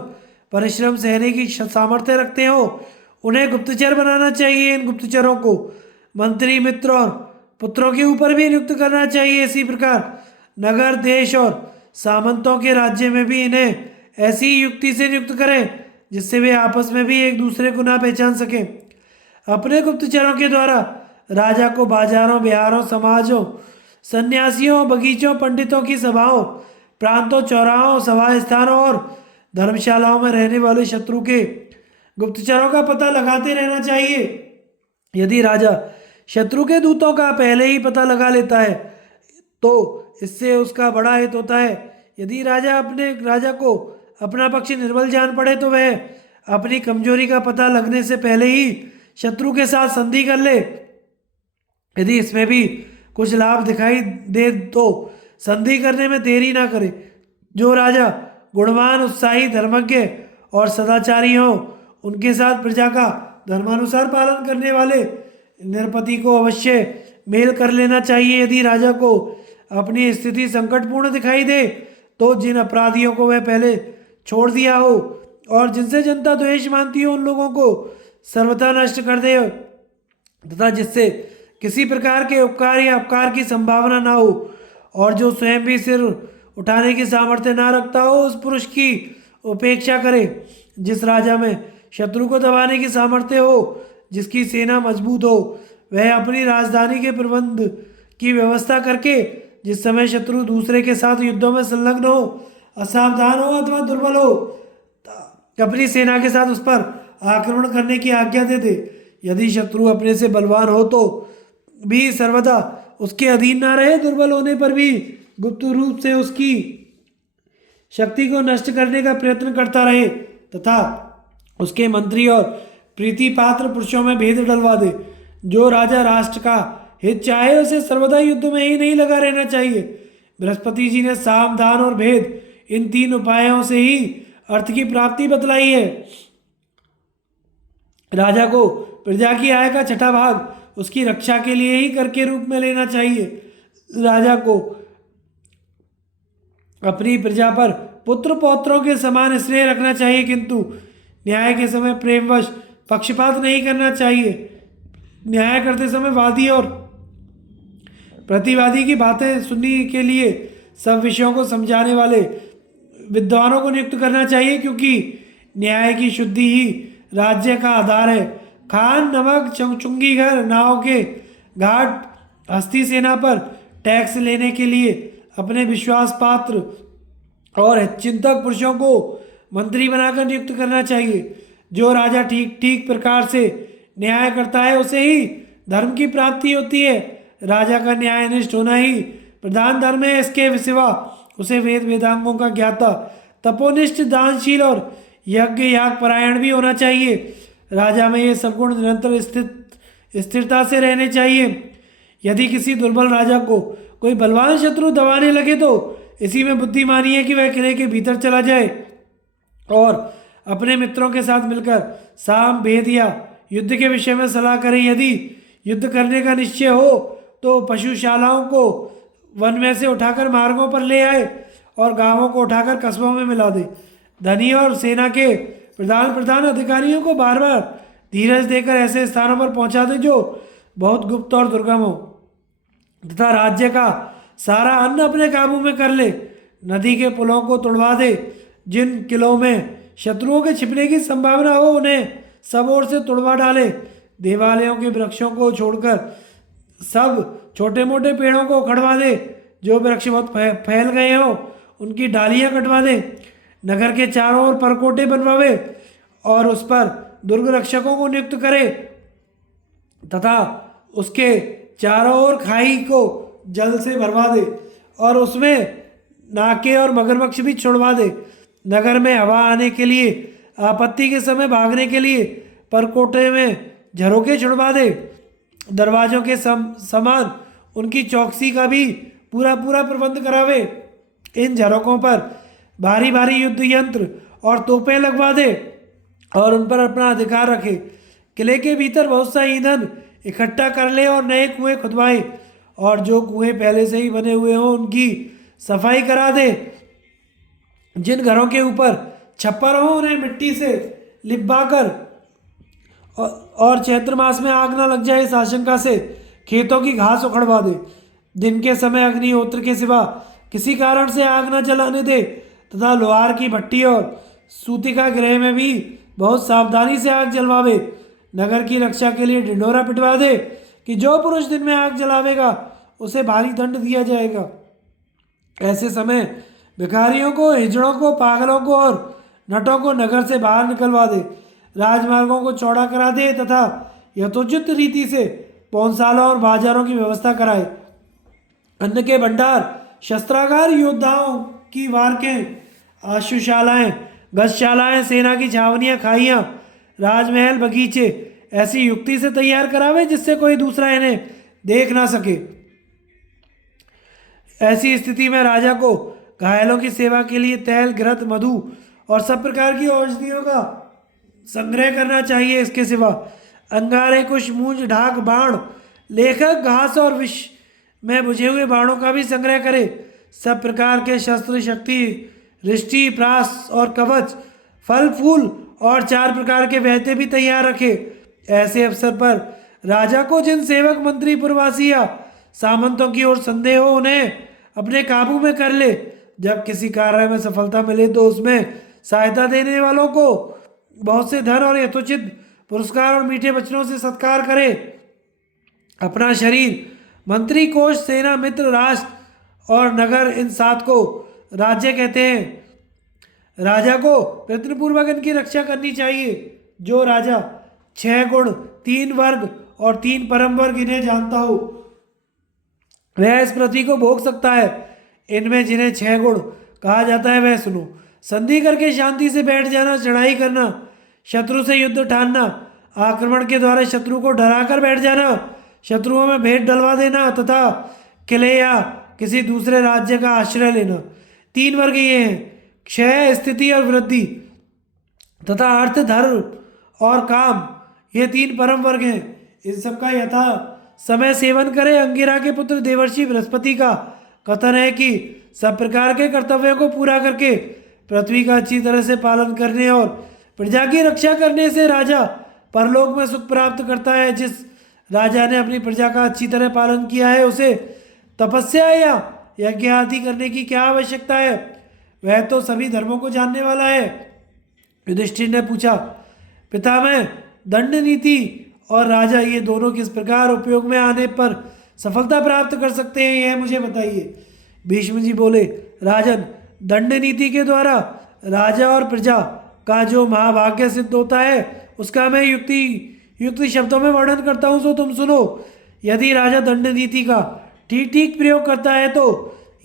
परिश्रम सहने की सामर्थ्य रखते हो, उन्हें गुप्तचर बनाना चाहिए। इन गुप्तचरों को मंत्री, मित्र और पुत्रों के ऊपर भी नियुक्त करना चाहिए। इसी प्रकार नगर, देश और सामंतों के राज्य में भी इन्हें ऐसी युक्ति से नियुक्त करें जिससे वे आपस में भी एक दूसरे को ना पहचान सकें। अपने गुप्तचरों के द्वारा राजा को बाजारों, बिहारों, समाजों, सन्यासियों, बगीचों, पंडितों की सभाओं, प्रांतों, चौराहों, सभा स्थानों और धर्मशालाओं में रहने वाले शत्रु के गुप्तचरों का पता लगाते रहना चाहिए। यदि राजा शत्रु के दूतों का पहले ही पता लगा लेता है तो इससे उसका बड़ा हित होता है। यदि राजा को अपना पक्ष निर्बल जान पड़े तो वह अपनी कमजोरी का पता लगने से पहले ही शत्रु के साथ संधि कर ले। यदि इसमें भी कुछ लाभ दिखाई दे तो संधि करने में देरी ना करे। जो राजा गुणवान, उत्साही, धर्मज्ञ और सदाचारी हो, उनके साथ प्रजा का धर्मानुसार पालन करने वाले नृपति को अवश्य मेल कर लेना चाहिए। यदि राजा को अपनी स्थिति संकटपूर्ण दिखाई दे तो जिन अपराधियों को वह पहले छोड़ दिया हो और जिनसे जनता द्वेष मानती हो, उन लोगों को सर्वथा नष्ट कर दे, तथा जिससे किसी प्रकार के उपकार या अपकार की संभावना ना हो और जो स्वयं भी सिर उठाने की सामर्थ्य ना रखता हो, उस पुरुष की उपेक्षा करे। जिस राजा में शत्रु को दबाने की सामर्थ्य हो, जिसकी सेना मजबूत हो, वह अपनी राजधानी के प्रबंध की व्यवस्था करके जिस समय शत्रु दूसरे के साथ युद्धों में संलग्न हो, असावधान हो अथवा दुर्बल हो, अपनी सेना के साथ उस पर आक्रमण करने की आज्ञा दे दे। यदि शत्रु अपने से बलवान हो तो भी सर्वदा उसके अधीन ना रहे, दुर्बल होने पर भी गुप्त रूप से उसकी शक्ति को नष्ट करने का प्रयत्न करता रहे, तथा उसके मंत्री और प्रीति पात्र पुरुषों में भेद डलवा दे। जो राजा राष्ट्र का हित चाहे, उसे सर्वदा युद्ध में ही नहीं लगा रहना चाहिए। बृहस्पति जी ने साम, दान और भेद, इन 3 उपायों से ही अर्थ की प्राप्ति बतलाई है। राजा को प्रजा की आय का 6वां भाग उसकी रक्षा के लिए ही कर के रूप में लेना चाहिए। राजा को अपनी प्रजा पर पुत्र पौत्रों के समान स्नेह रखना चाहिए, किंतु न्याय के समय प्रेमवश पक्षपात नहीं करना चाहिए। न्याय करते समय वादी और प्रतिवादी की बातें सुनने के लिए सब विषयों को समझाने वाले विद्वानों को नियुक्त करना चाहिए, क्योंकि न्याय की शुद्धि ही राज्य का आधार है। खान, नमक, चुंगी घर, नाव के घाट, हस्ती सेना पर टैक्स लेने के लिए अपने विश्वास पात्र और चिंतक पुरुषों को मंत्री बनाकर नियुक्त करना चाहिए। जो राजा ठीक ठीक प्रकार से न्याय करता है, उसे ही धर्म की प्राप्ति होती है। राजा का न्यायनिष्ठ होना ही प्रधान धर्म है। इसके सिवा उसे वेद वेदांगों का ज्ञाता, तपोनिष्ठ, दानशील और यज्ञ याग परायण भी होना चाहिए। राजा में ये सब गुण निरंतर स्थिरता से रहने चाहिए। यदि किसी दुर्बल राजा को कोई बलवान शत्रु दबाने लगे तो इसी में बुद्धिमानी है कि वह किले के भीतर चला जाए और अपने मित्रों के साथ मिलकर साम, भेद या युद्ध के विषय में सलाह करें। यदि युद्ध करने का निश्चय हो तो पशुशालाओं को वन में से उठाकर मार्गों पर ले आए और गांवों को उठाकर कस्बों में मिला दे। धनी और सेना के प्रधान अधिकारियों को बार बार धीरज देकर ऐसे स्थानों पर पहुंचा दे जो बहुत गुप्त और दुर्गम हो, तथा राज्य का सारा अन्न अपने काबू में कर ले। नदी के पुलों को तुड़वा दे। जिन किलों में शत्रुओं के छिपने की संभावना हो, उन्हें सब ओर से तुड़वा डाले। देवालयों के वृक्षों को छोड़कर सब छोटे मोटे पेड़ों को उखड़वा दे। जो वृक्ष बहुत फैल गए हों, उनकी डालियां कटवा दे। नगर के चारों ओर परकोटे बनवावे और उस पर दुर्ग रक्षकों को नियुक्त करे, तथा उसके चारों ओर खाई को जल से भरवा दे और उसमें नाके और मगरमच्छ भी छोड़वा दे। नगर में हवा आने के लिए, आपत्ति के समय भागने के लिए परकोटे में झरोके छुड़वा दे। दरवाजों के समान उनकी चौकसी का भी पूरा प्रबंध करावे। इन झरोकों पर भारी भारी युद्ध यंत्र और तोपें लगवा दे और उन पर अपना अधिकार रखे। किले के भीतर बहुत सा ईंधन इकट्ठा कर ले और नए कुएं खुदवाए और जो कुएं पहले से ही बने हुए हों उनकी सफाई करा दे। जिन घरों के ऊपर छप्पर हो, उन्हें मिट्टी से लिपवाकर और चैत्र मास में आग न लग जाए, इस आशंका से खेतों की घास उखड़वा दे। दिन के समय अग्निहोत्र के सिवा किसी कारण से आग न जलाने दे, तथा लोहार की भट्टी और सूतिका गृह में भी बहुत सावधानी से आग जलवावे। नगर की रक्षा के लिए ढिंढोरा पिटवा दे कि जो पुरुष दिन में आग जलावेगा उसे भारी दंड दिया जाएगा। ऐसे समय भिखारियों को, हिजड़ों को, पागलों को और नटों को नगर से बाहर निकलवा दे। राजमार्गों को चौड़ा करा दे तथा यथोचित रीति से पौनसालों और बाजारों की व्यवस्था कराए। अन्न के भंडार शस्त्रागार, योद्धाओं की वारकें, आशुशालाएं, गजशालाएं, सेना की छावनियां, खाइयां, राजमहल, बगीचे ऐसी युक्ति से तैयार करावे जिससे कोई दूसरा इन्हें देख ना सके। ऐसी स्थिति में राजा को घायलों की सेवा के लिए तैल, घृत, मधु और सब प्रकार की औषधियों का संग्रह करना चाहिए। इसके सिवा अंगारे, कुश, मूंज, ढाक, बाण, लेखक, घास और विष में बुझे हुए बाणों का भी संग्रह करे। सब प्रकार के शस्त्र, शक्ति, रिष्टि, प्रास और कवच, फल, फूल और 4 प्रकार के वैद्य भी तैयार रखे। ऐसे अवसर पर राजा को जिन सेवक, मंत्री, पुरवासी या सामंतों की ओर संदेह हो उन्हें अपने काबू में कर ले। जब किसी कार्य में सफलता मिले तो उसमें सहायता देने वालों को बहुत से धन और यथोचित पुरस्कार और मीठे वचनों से सत्कार करे। अपना शरीर, मंत्री, कोष, सेना, मित्र, राष्ट्र और नगर, इन 7 को राज्य कहते हैं। राजा को प्रयत्नपूर्वक इनकी रक्षा करनी चाहिए। जो राजा 6 गुण, 3 वर्ग और 3 परम वर्ग इन्हें जानता हो वह इस पृथ्वी को भोग सकता है। इनमें जिन्हें 6 गुण कहा जाता है वह सुनो। संधि करके शांति से बैठ जाना, चढ़ाई करना, शत्रु से युद्ध ठानना, आक्रमण के द्वारा शत्रु को डराकर बैठ जाना, शत्रुओं में भेंट डलवा देना तथा किले या किसी दूसरे राज्य का आश्रय लेना। 3 वर्ग ये हैं: क्षय, स्थिति और वृद्धि तथा अर्थ, धर्म और काम। ये 3 परम वर्ग हैं। इन सबका यथा समय सेवन करे। अंगिरा के पुत्र देवर्षि बृहस्पति का कथन है कि सब प्रकार के कर्तव्यों को पूरा करके पृथ्वी का अच्छी तरह से पालन करने और प्रजा की रक्षा करने से राजा परलोक में सुख प्राप्त करता है। जिस राजा ने अपनी प्रजा का अच्छी तरह पालन किया है उसे तपस्या या यज्ञ आदि करने की क्या आवश्यकता है? वह तो सभी धर्मों को जानने वाला है। युधिष्ठिर ने पूछा, पितामह, दंड नीति और राजा ये दोनों किस प्रकार उपयोग में आने पर सफलता प्राप्त कर सकते हैं, यह मुझे बताइए। भीष्म जी बोले, राजन, दंड नीति के द्वारा राजा और प्रजा का जो महाभाग्य सिद्ध होता है उसका मैं युक्त शब्दों में वर्णन करता हूँ, सो तुम सुनो। यदि राजा दंड नीति का ठीक ठीक प्रयोग करता है तो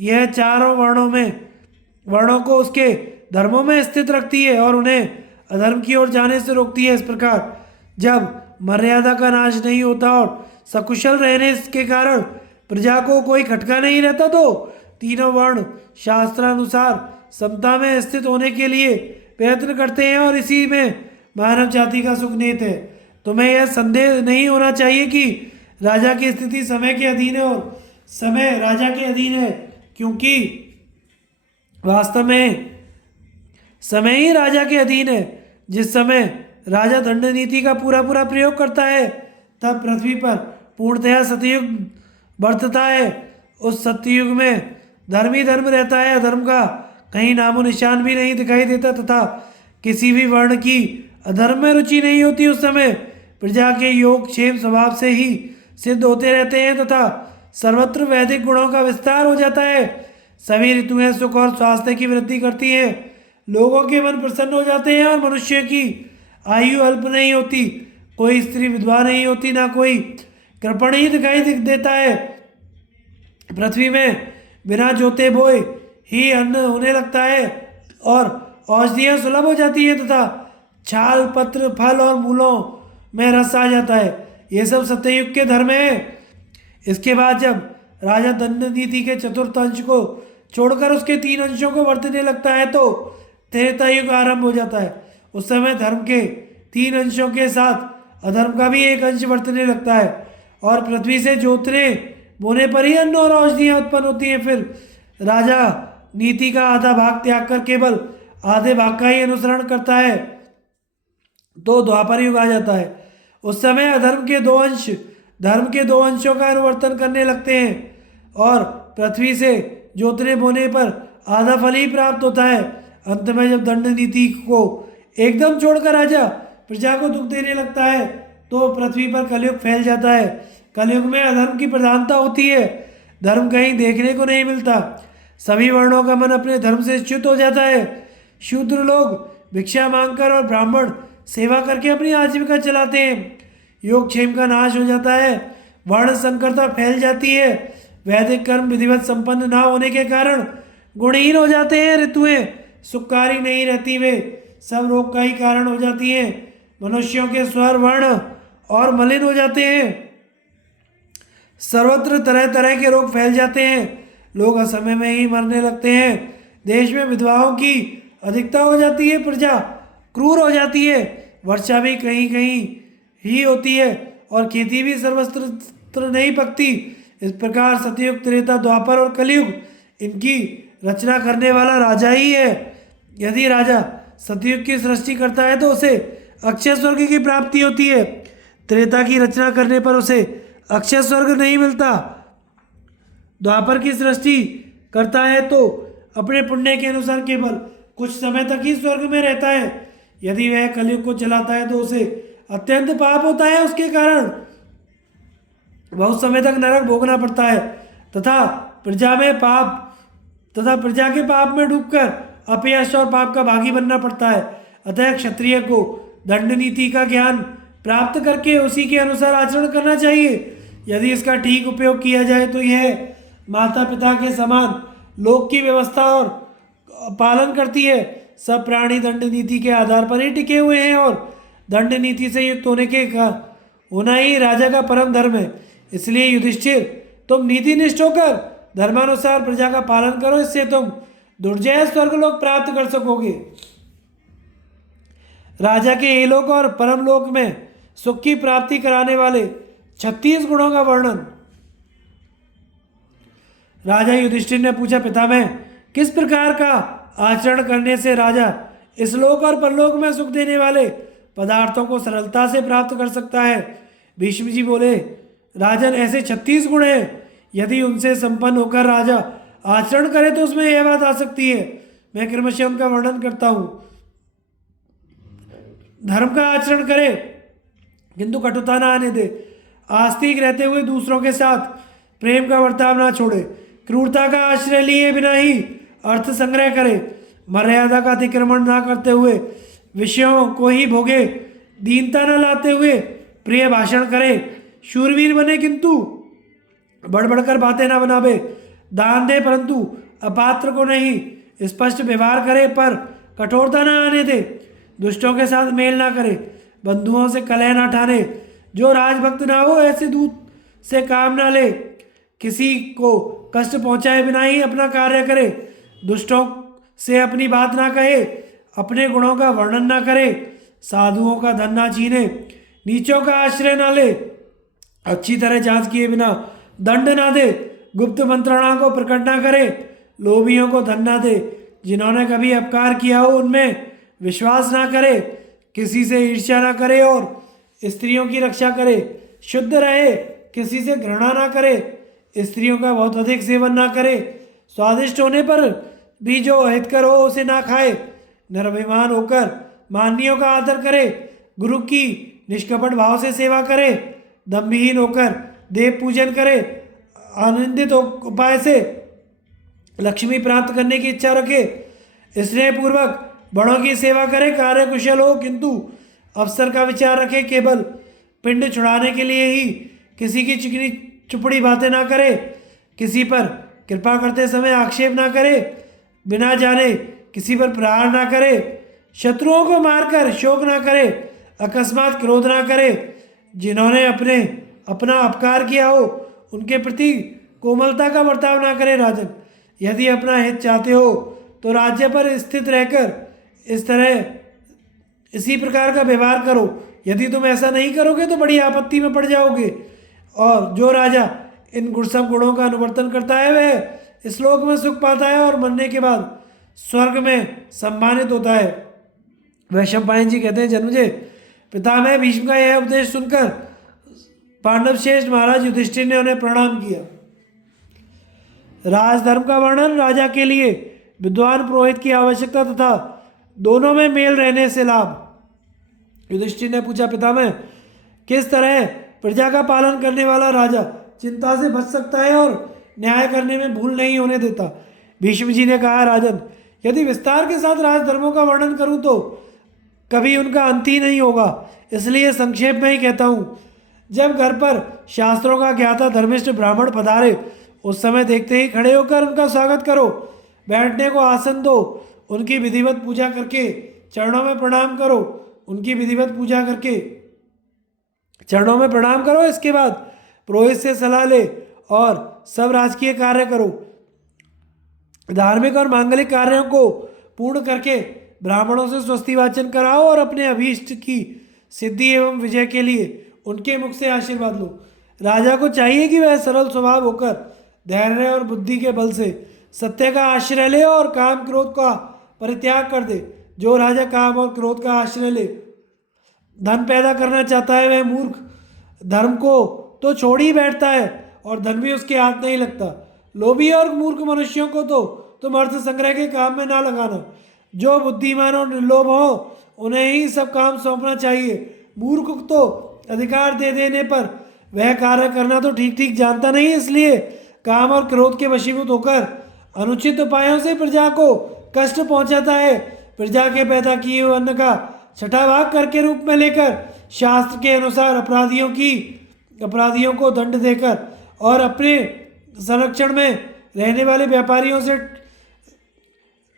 यह चारों वर्णों को उसके धर्मों में स्थित रखती है और उन्हें अधर्म की ओर जाने से रोकती है। इस प्रकार जब मर्यादा का नाश नहीं होता और सकुशल रहने के कारण प्रजा को कोई खटका नहीं रहता तो तीनों वर्ण शास्त्रानुसार समता में स्थित होने के लिए प्रयत्न करते हैं और इसी में मानव जाति का सुख निहित है। तुम्हें यह संदेह नहीं होना चाहिए कि राजा की स्थिति समय के अधीन है और समय राजा के अधीन है, क्योंकि वास्तव में समय ही राजा के अधीन है। जिस समय राजा दंड नीति का पूरा प्रयोग करता है तब पृथ्वी पर पूर्णतया सतयुग बरतता है। उस सत्ययुग में धर्म ही धर्म रहता है, अधर्म का कहीं नामो निशान भी नहीं दिखाई देता तथा किसी भी वर्ण की अधर्म में रुचि नहीं होती। उस समय प्रजा के योग क्षेम स्वभाव से ही सिद्ध होते रहते हैं तथा सर्वत्र वैदिक गुणों का विस्तार हो जाता है। सभी ऋतुएं सुख और स्वास्थ्य की वृद्धि करती हैं, लोगों के मन प्रसन्न हो जाते हैं और मनुष्य की आयु अल्प नहीं होती। कोई स्त्री विधवा नहीं होती, ना कोई कृपण ही दिखाई देता है। पृथ्वी में बिना जोते बोए ही अन्न होने लगता है और औषधियाँ सुलभ हो जाती हैं तथा छाल, पत्र, फल और मूलों में रस आ जाता है। ये सब सत्ययुग के धर्म है। इसके बाद जब राजा दंड नीति के चतुर्थ अंश को छोड़कर उसके 3 अंशों को वर्तने लगता है तो त्रेता युग आरंभ हो जाता है। उस समय धर्म के 3 अंशों के साथ अधर्म का भी 1 अंश वर्तने लगता है और पृथ्वी से जोतने बोने पर ही अन्न और औषधियाँ उत्पन्न होती हैं। फिर राजा नीति का आधा भाग त्याग कर केवल आधे भाग का ही अनुसरण करता है तो द्वापर युग आ जाता है। उस समय अधर्म के 2 अंश धर्म के 2 अंशों का अनुवर्तन करने लगते हैं और पृथ्वी से जोतने बोने पर आधा फल ही प्राप्त होता है। अंत में जब दंड नीति को एकदम छोड़कर राजा प्रजा को दुख देने लगता है तो पृथ्वी पर कलयुग फैल जाता है। कलयुग में अधर्म की प्रधानता होती है, धर्म कहीं देखने को नहीं मिलता। सभी वर्णों का मन अपने धर्म से च्युत हो जाता है। शूद्र लोग भिक्षा मांगकर और ब्राह्मण सेवा करके अपनी आजीविका चलाते हैं। योगक्षेम का नाश हो जाता है, वर्ण संकरता फैल जाती है, वैदिक कर्म विधिवत संपन्न ना होने के कारण गुणहीन हो जाते हैं। ऋतुएं सुखकारी नहीं रहती, वे सब रोग का ही कारण हो जाती हैं। मनुष्यों के स्वर वर्ण और मलिन हो जाते हैं। सर्वत्र तरह तरह के रोग फैल जाते हैं। लोग असमय में ही मरने लगते हैं। देश में विधवाओं की अधिकता हो जाती है। प्रजा क्रूर हो जाती है। वर्षा भी कहीं कहीं ही होती है और खेती भी सर्वत्र नहीं पकती। इस प्रकार सतयुग, त्रेता, द्वापर और कलयुग, इनकी रचना करने वाला राजा ही है। यदि राजा सतयुग की सृष्टि करता है तो उसे अक्षय स्वर्ग की प्राप्ति होती है। त्रेता की रचना करने पर उसे अक्षय स्वर्ग नहीं मिलता। द्वापर की सृष्टि करता है तो अपने पुण्य के अनुसार केवल कुछ समय तक ही स्वर्ग में रहता है। यदि वह कलयुग को चलाता है तो उसे अत्यंत पाप होता है। उसके कारण बहुत समय तक नरक भोगना पड़ता है तथा प्रजा के पाप में डूबकर अपयश और पाप का भागी बनना पड़ता है। अतः क्षत्रिय को दंड नीति का ज्ञान प्राप्त करके उसी के अनुसार आचरण करना चाहिए। यदि इसका ठीक उपयोग किया जाए तो यह माता पिता के समान लोक की व्यवस्था और पालन करती है। सब प्राणी दंड नीति के आधार पर ही टिके हुए हैं और दंड नीति से युक्त होना ही राजा का परम धर्म है। इसलिए युधिष्ठिर, तुम नीतिनिष्ठ होकर धर्मानुसार प्रजा का पालन करो, इससे तुम दुर्जय स्वर्गलोक प्राप्त कर सकोगे। राजा के इहलोक और परमलोक में सुख की प्राप्ति कराने वाले 36 गुणों का वर्णन। राजा युधिष्ठिर ने पूछा, पितामह, किस प्रकार का आचरण करने से राजा इस लोक और परलोक में सुख देने वाले पदार्थों को सरलता से प्राप्त कर सकता है? भीष्म जी बोले, राजन, ऐसे 36 गुण हैं। यदि उनसे संपन्न होकर राजा आचरण करे तो उसमें यह बात आ सकती है। मैं क्रमशः उनका वर्णन करता हूँ। धर्म का आचरण करे किंतु कटुता ना आने दे। आस्तिक रहते हुए दूसरों के साथ प्रेम का बर्ताव ना छोड़े। क्रूरता का आश्रय लिए बिना ही अर्थ संग्रह करे। मर्यादा का अतिक्रमण ना करते हुए विषयों को ही भोगे। दीनता न लाते हुए प्रिय भाषण करे। शूरवीर बने किंतु बढ़ बढ़कर बातें ना बनावे। दान दे परंतु अपात्र को नहीं। स्पष्ट व्यवहार करे पर कठोरता ना आने दे। दुष्टों के साथ मेल ना करे। बंधुओं से कलह ना ठाने। जो राजभक्त ना हो ऐसे दूत से काम ना ले। किसी को कष्ट पहुंचाए बिना ही अपना कार्य करे। दुष्टों से अपनी बात ना कहे। अपने गुणों का वर्णन ना करे। साधुओं का धन ना छीने। नीचों का आश्रय ना ले। अच्छी तरह जांच किए बिना दंड ना दे। गुप्त मंत्रणा को प्रकट ना करे। लोभियों को धन ना दे। जिन्होंने कभी अपकार किया हो उनमें विश्वास ना करे। किसी से ईर्ष्या ना करे और स्त्रियों की रक्षा करे। शुद्ध रहे, किसी से घृणा ना करे। स्त्रियों का बहुत अधिक सेवन ना करे। स्वादिष्ट होने पर भी जो अहितकर हो उसे ना खाए। निर्भिमान होकर मान्यों का आदर करे। गुरु की निष्कपट भाव से सेवा करे। दम्भहीन होकर देव पूजन करे। आनंदित उपाय से लक्ष्मी प्राप्त करने की इच्छा रखे। स्नेह पूर्वक बड़ों की सेवा करे। कार्य कुशल हो किंतु अवसर का विचार रखे। केवल पिंड छुड़ाने के लिए ही किसी की चिकनी चुपड़ी बातें ना करे। किसी पर कृपा करते समय आक्षेप ना करे। बिना जाने किसी पर प्रहार ना करे। शत्रुओं को मारकर शोक ना करे। अकस्मात क्रोध ना करे। जिन्होंने अपना अपकार किया हो उनके प्रति कोमलता का बर्ताव ना करे। राजन, यदि अपना हित चाहते हो तो राज्य पर स्थित रहकर इसी प्रकार का व्यवहार करो। यदि तुम ऐसा नहीं करोगे तो बड़ी आपत्ति में पड़ जाओगे। और जो राजा इन सब गुणों का अनुवर्तन करता है वह इस लोक में सुख पाता है और मरने के बाद स्वर्ग में सम्मानित होता है। वैशंपायन जी कहते हैं, जन्मजय, पितामह भीष्म का यह उपदेश सुनकर पांडव श्रेष्ठ महाराज युधिष्ठिर ने उन्हें प्रणाम किया। राजधर्म का वर्णन। राजा के लिए विद्वान पुरोहित की आवश्यकता तथा दोनों में मेल रहने से लाभ। युधिष्ठिर ने पूछा, पितामह, किस तरह प्रजा का पालन करने वाला राजा चिंता से बच सकता है और न्याय करने में भूल नहीं होने देता? भीष्म जी ने कहा, राजन, यदि विस्तार के साथ राजधर्मों का वर्णन करूं तो कभी उनका अंत ही नहीं होगा। इसलिए संक्षेप में ही कहता हूँ। जब घर पर शास्त्रों का ज्ञाता धर्मिष्ठ ब्राह्मण पधारे उस समय देखते ही खड़े होकर उनका स्वागत करो, बैठने को आसन दो, उनकी विधिवत पूजा करके चरणों में प्रणाम करो, उनकी विधिवत पूजा करके चरणों में प्रणाम करो। इसके बाद पुरोहित से सलाह ले और सब राजकीय कार्य करो। धार्मिक और मांगलिक कार्यों को पूर्ण करके ब्राह्मणों से स्वस्ति वाचन कराओ और अपने अभीष्ट की सिद्धि एवं विजय के लिए उनके मुख से आशीर्वाद लो। राजा को चाहिए कि वह सरल स्वभाव होकर धैर्य और बुद्धि के बल से सत्य का आश्रय ले और काम क्रोध का परित्याग कर दे। जो राजा काम और क्रोध का आश्रय ले धन पैदा करना चाहता है, वह मूर्ख धर्म को तो छोड़ ही बैठता है और धन भी उसके हाथ नहीं लगता। लोभी और मूर्ख मनुष्यों को तो तुम अर्थ संग्रह के काम में ना लगाना। जो बुद्धिमान और निर्लोभ हो उन्हें ही सब काम सौंपना चाहिए। मूर्ख को तो अधिकार दे देने पर वह कार्य करना तो ठीक ठीक जानता नहीं, इसलिए काम और क्रोध के वशीभूत होकर अनुचित उपायों से प्रजा को कष्ट पहुंचाता है। प्रजा के पैदा किए हुए अन्न का छठा भाग कर के रूप में लेकर शास्त्र के अनुसार अपराधियों को दंड देकर और अपने संरक्षण में रहने वाले व्यापारियों से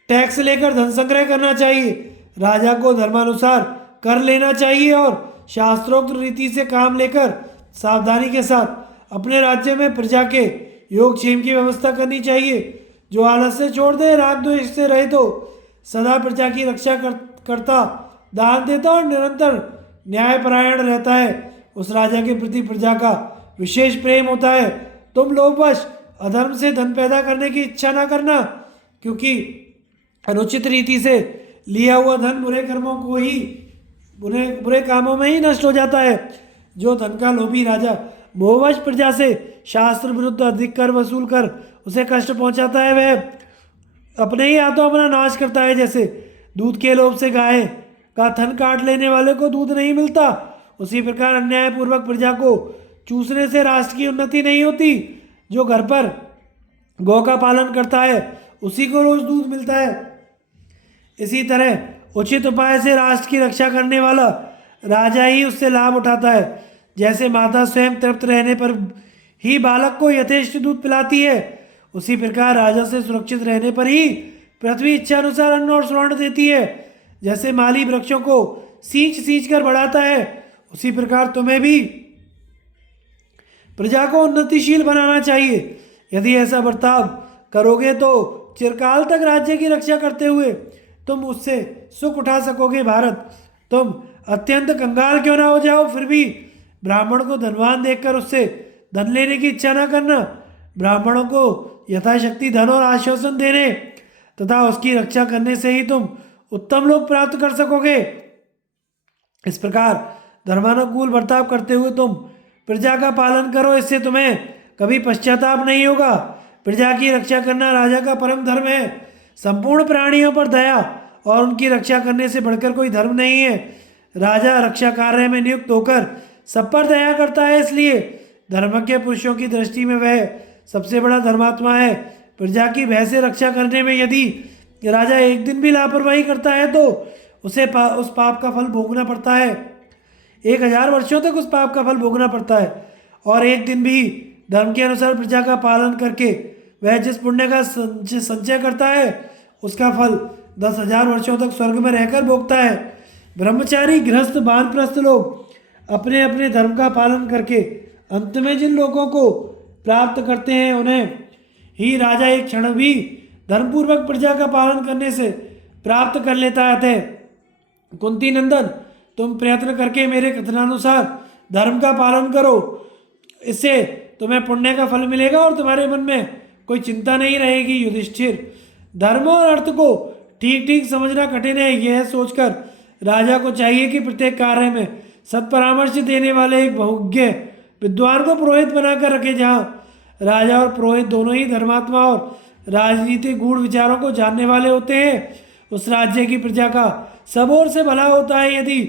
टैक्स लेकर धन संग्रह करना चाहिए। राजा को धर्मानुसार कर लेना चाहिए और शास्त्रोक्त रीति से काम लेकर सावधानी के साथ अपने राज्य में प्रजा के योगक्षेम की व्यवस्था करनी चाहिए। जो आलस्य छोड़ दे, राग द्वेष से रहे तो सदा प्रजा की रक्षा करता, दान देता और निरंतर न्यायपरायण रहता है, उस राजा के प्रति प्रजा का विशेष प्रेम होता है। तुम लोभवश अधर्म से धन पैदा करने की इच्छा ना करना, क्योंकि अनुचित रीति से लिया हुआ धन बुरे कामों में ही नष्ट हो जाता है। जो धन का लोभी राजा मोहवश प्रजा से शास्त्र विरुद्ध अधिक कर वसूल कर उसे कष्ट पहुंचाता है, वह अपने ही हाथों अपना नाश करता है। जैसे दूध के लोभ से गाय का थन काट लेने वाले को दूध नहीं मिलता, उसी प्रकार अन्यायपूर्वक प्रजा को चूसने से राष्ट्र की उन्नति नहीं होती। जो घर पर गौ का पालन करता है उसी को रोज दूध मिलता है। इसी तरह उचित उपाय से राष्ट्र की रक्षा करने वाला राजा ही उससे लाभ उठाता है। जैसे माता स्वयं तृप्त रहने पर ही बालक को यथेष्ट दूध पिलाती है, उसी प्रकार राजा से सुरक्षित रहने पर ही पृथ्वी इच्छा अनुसार अन्न और स्वर्ण देती है। जैसे माली वृक्षों को सींच कर बढ़ाता है, उसी प्रकार तुम्हें भी प्रजा को उन्नतिशील बनाना चाहिए। यदि ऐसा बर्ताव करोगे तो चिरकाल तक राज्य की रक्षा करते हुए तुम उससे सुख उठा सकोगे। भारत, तुम अत्यंत कंगाल क्यों ना हो जाओ, फिर भी ब्राह्मण को धनवान देखकर उससे धन लेने की इच्छा ना करना। ब्राह्मणों को यथाशक्ति धन और आश्वासन देने तथा उसकी रक्षा करने से ही तुम उत्तम लोक प्राप्त कर सकोगे। इस प्रकार धर्मानुकूल बर्ताव करते हुए तुम प्रजा का पालन करो, इससे तुम्हें कभी पश्चाताप नहीं होगा। प्रजा की रक्षा करना राजा का परम धर्म है। संपूर्ण प्राणियों पर दया और उनकी रक्षा करने से बढ़कर कोई धर्म नहीं है। राजा रक्षा कार्य में नियुक्त होकर सब पर दया करता है, इसलिए धर्मज्ञ पुरुषों की दृष्टि में वह सबसे बड़ा धर्मात्मा है। प्रजा की भय से रक्षा करने में यदि राजा एक दिन भी लापरवाही करता है तो उसे उस पाप का फल भोगना पड़ता है। 1000 वर्षों तक उस पाप का फल भोगना पड़ता है। और एक दिन भी धर्म के अनुसार प्रजा का पालन करके वह जिस पुण्य का संचय करता है उसका फल 10,000 वर्षों तक स्वर्ग में रहकर भोगता है। ब्रह्मचारी, गृहस्थ, वानप्रस्थ लोग अपने अपने धर्म का पालन करके अंत में जिन लोगों को प्राप्त करते हैं उन्हें ही राजा एक क्षण भी धर्मपूर्वक प्रजा का पालन करने से प्राप्त कर लेता है। कुंती नंदन, तुम प्रयत्न करके मेरे कथनानुसार धर्म का पालन करो, इससे तुम्हें पुण्य का फल मिलेगा और तुम्हारे मन में कोई चिंता नहीं रहेगी। युधिष्ठिर, धर्म और अर्थ को ठीक ठीक समझना कठिन है, यह सोचकर राजा को चाहिए कि प्रत्येक कार्य में सत्परामर्श देने वाले एक बहुज्ञ विद्वान को पुरोहित बनाकर रखे। जहाँ राजा और पुरोहित दोनों ही धर्मात्मा और राजनीतिक गूढ़ विचारों को जानने वाले होते हैं, उस राज्य की प्रजा का सब ओर से भला होता है। यदि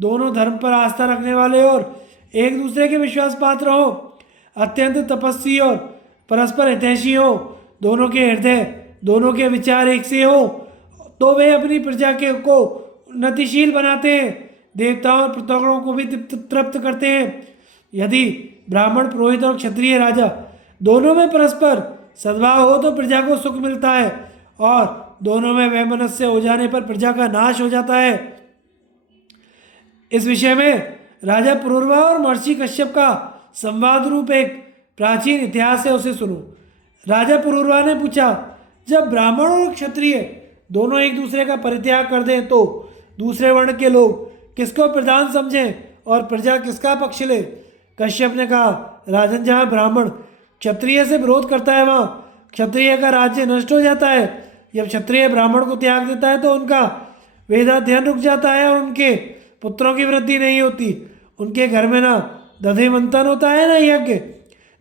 दोनों धर्म पर आस्था रखने वाले और एक दूसरे के विश्वास पात्र हो, अत्यंत तपस्वी और परस्पर हितैषी हो, दोनों के हृदय, दोनों के विचार एक से हो, तो वे अपनी प्रजा के को उन्नतिशील बनाते हैं, देवताओं और पितरों को भी तृप्त करते हैं। यदि ब्राह्मण, पुरोहित और क्षत्रिय राजा दोनों में परस्पर सद्भाव हो तो प्रजा को सुख मिलता है, और दोनों में वैमनस्य हो जाने पर प्रजा का नाश हो जाता है। इस विषय में राजा पुरूरवा और महर्षि कश्यप का संवाद रूप एक प्राचीन इतिहास है, उसे सुनो। राजा पुरूरवा ने पूछा, जब ब्राह्मण और क्षत्रिय दोनों एक दूसरे का परित्याग कर दें तो दूसरे वर्ण के लोग किसको प्रधान समझें और प्रजा किसका पक्ष ले? कश्यप ने कहा, राजन, जहाँ ब्राह्मण क्षत्रिय से विरोध करता है वहाँ क्षत्रिय का राज्य नष्ट हो जाता है। जब क्षत्रिय ब्राह्मण को त्याग देता है तो उनका वेदाध्ययन रुक जाता है और उनके पुत्रों की वृद्धि नहीं होती। उनके घर में ना दधि मंथन होता है, ना यज्ञ,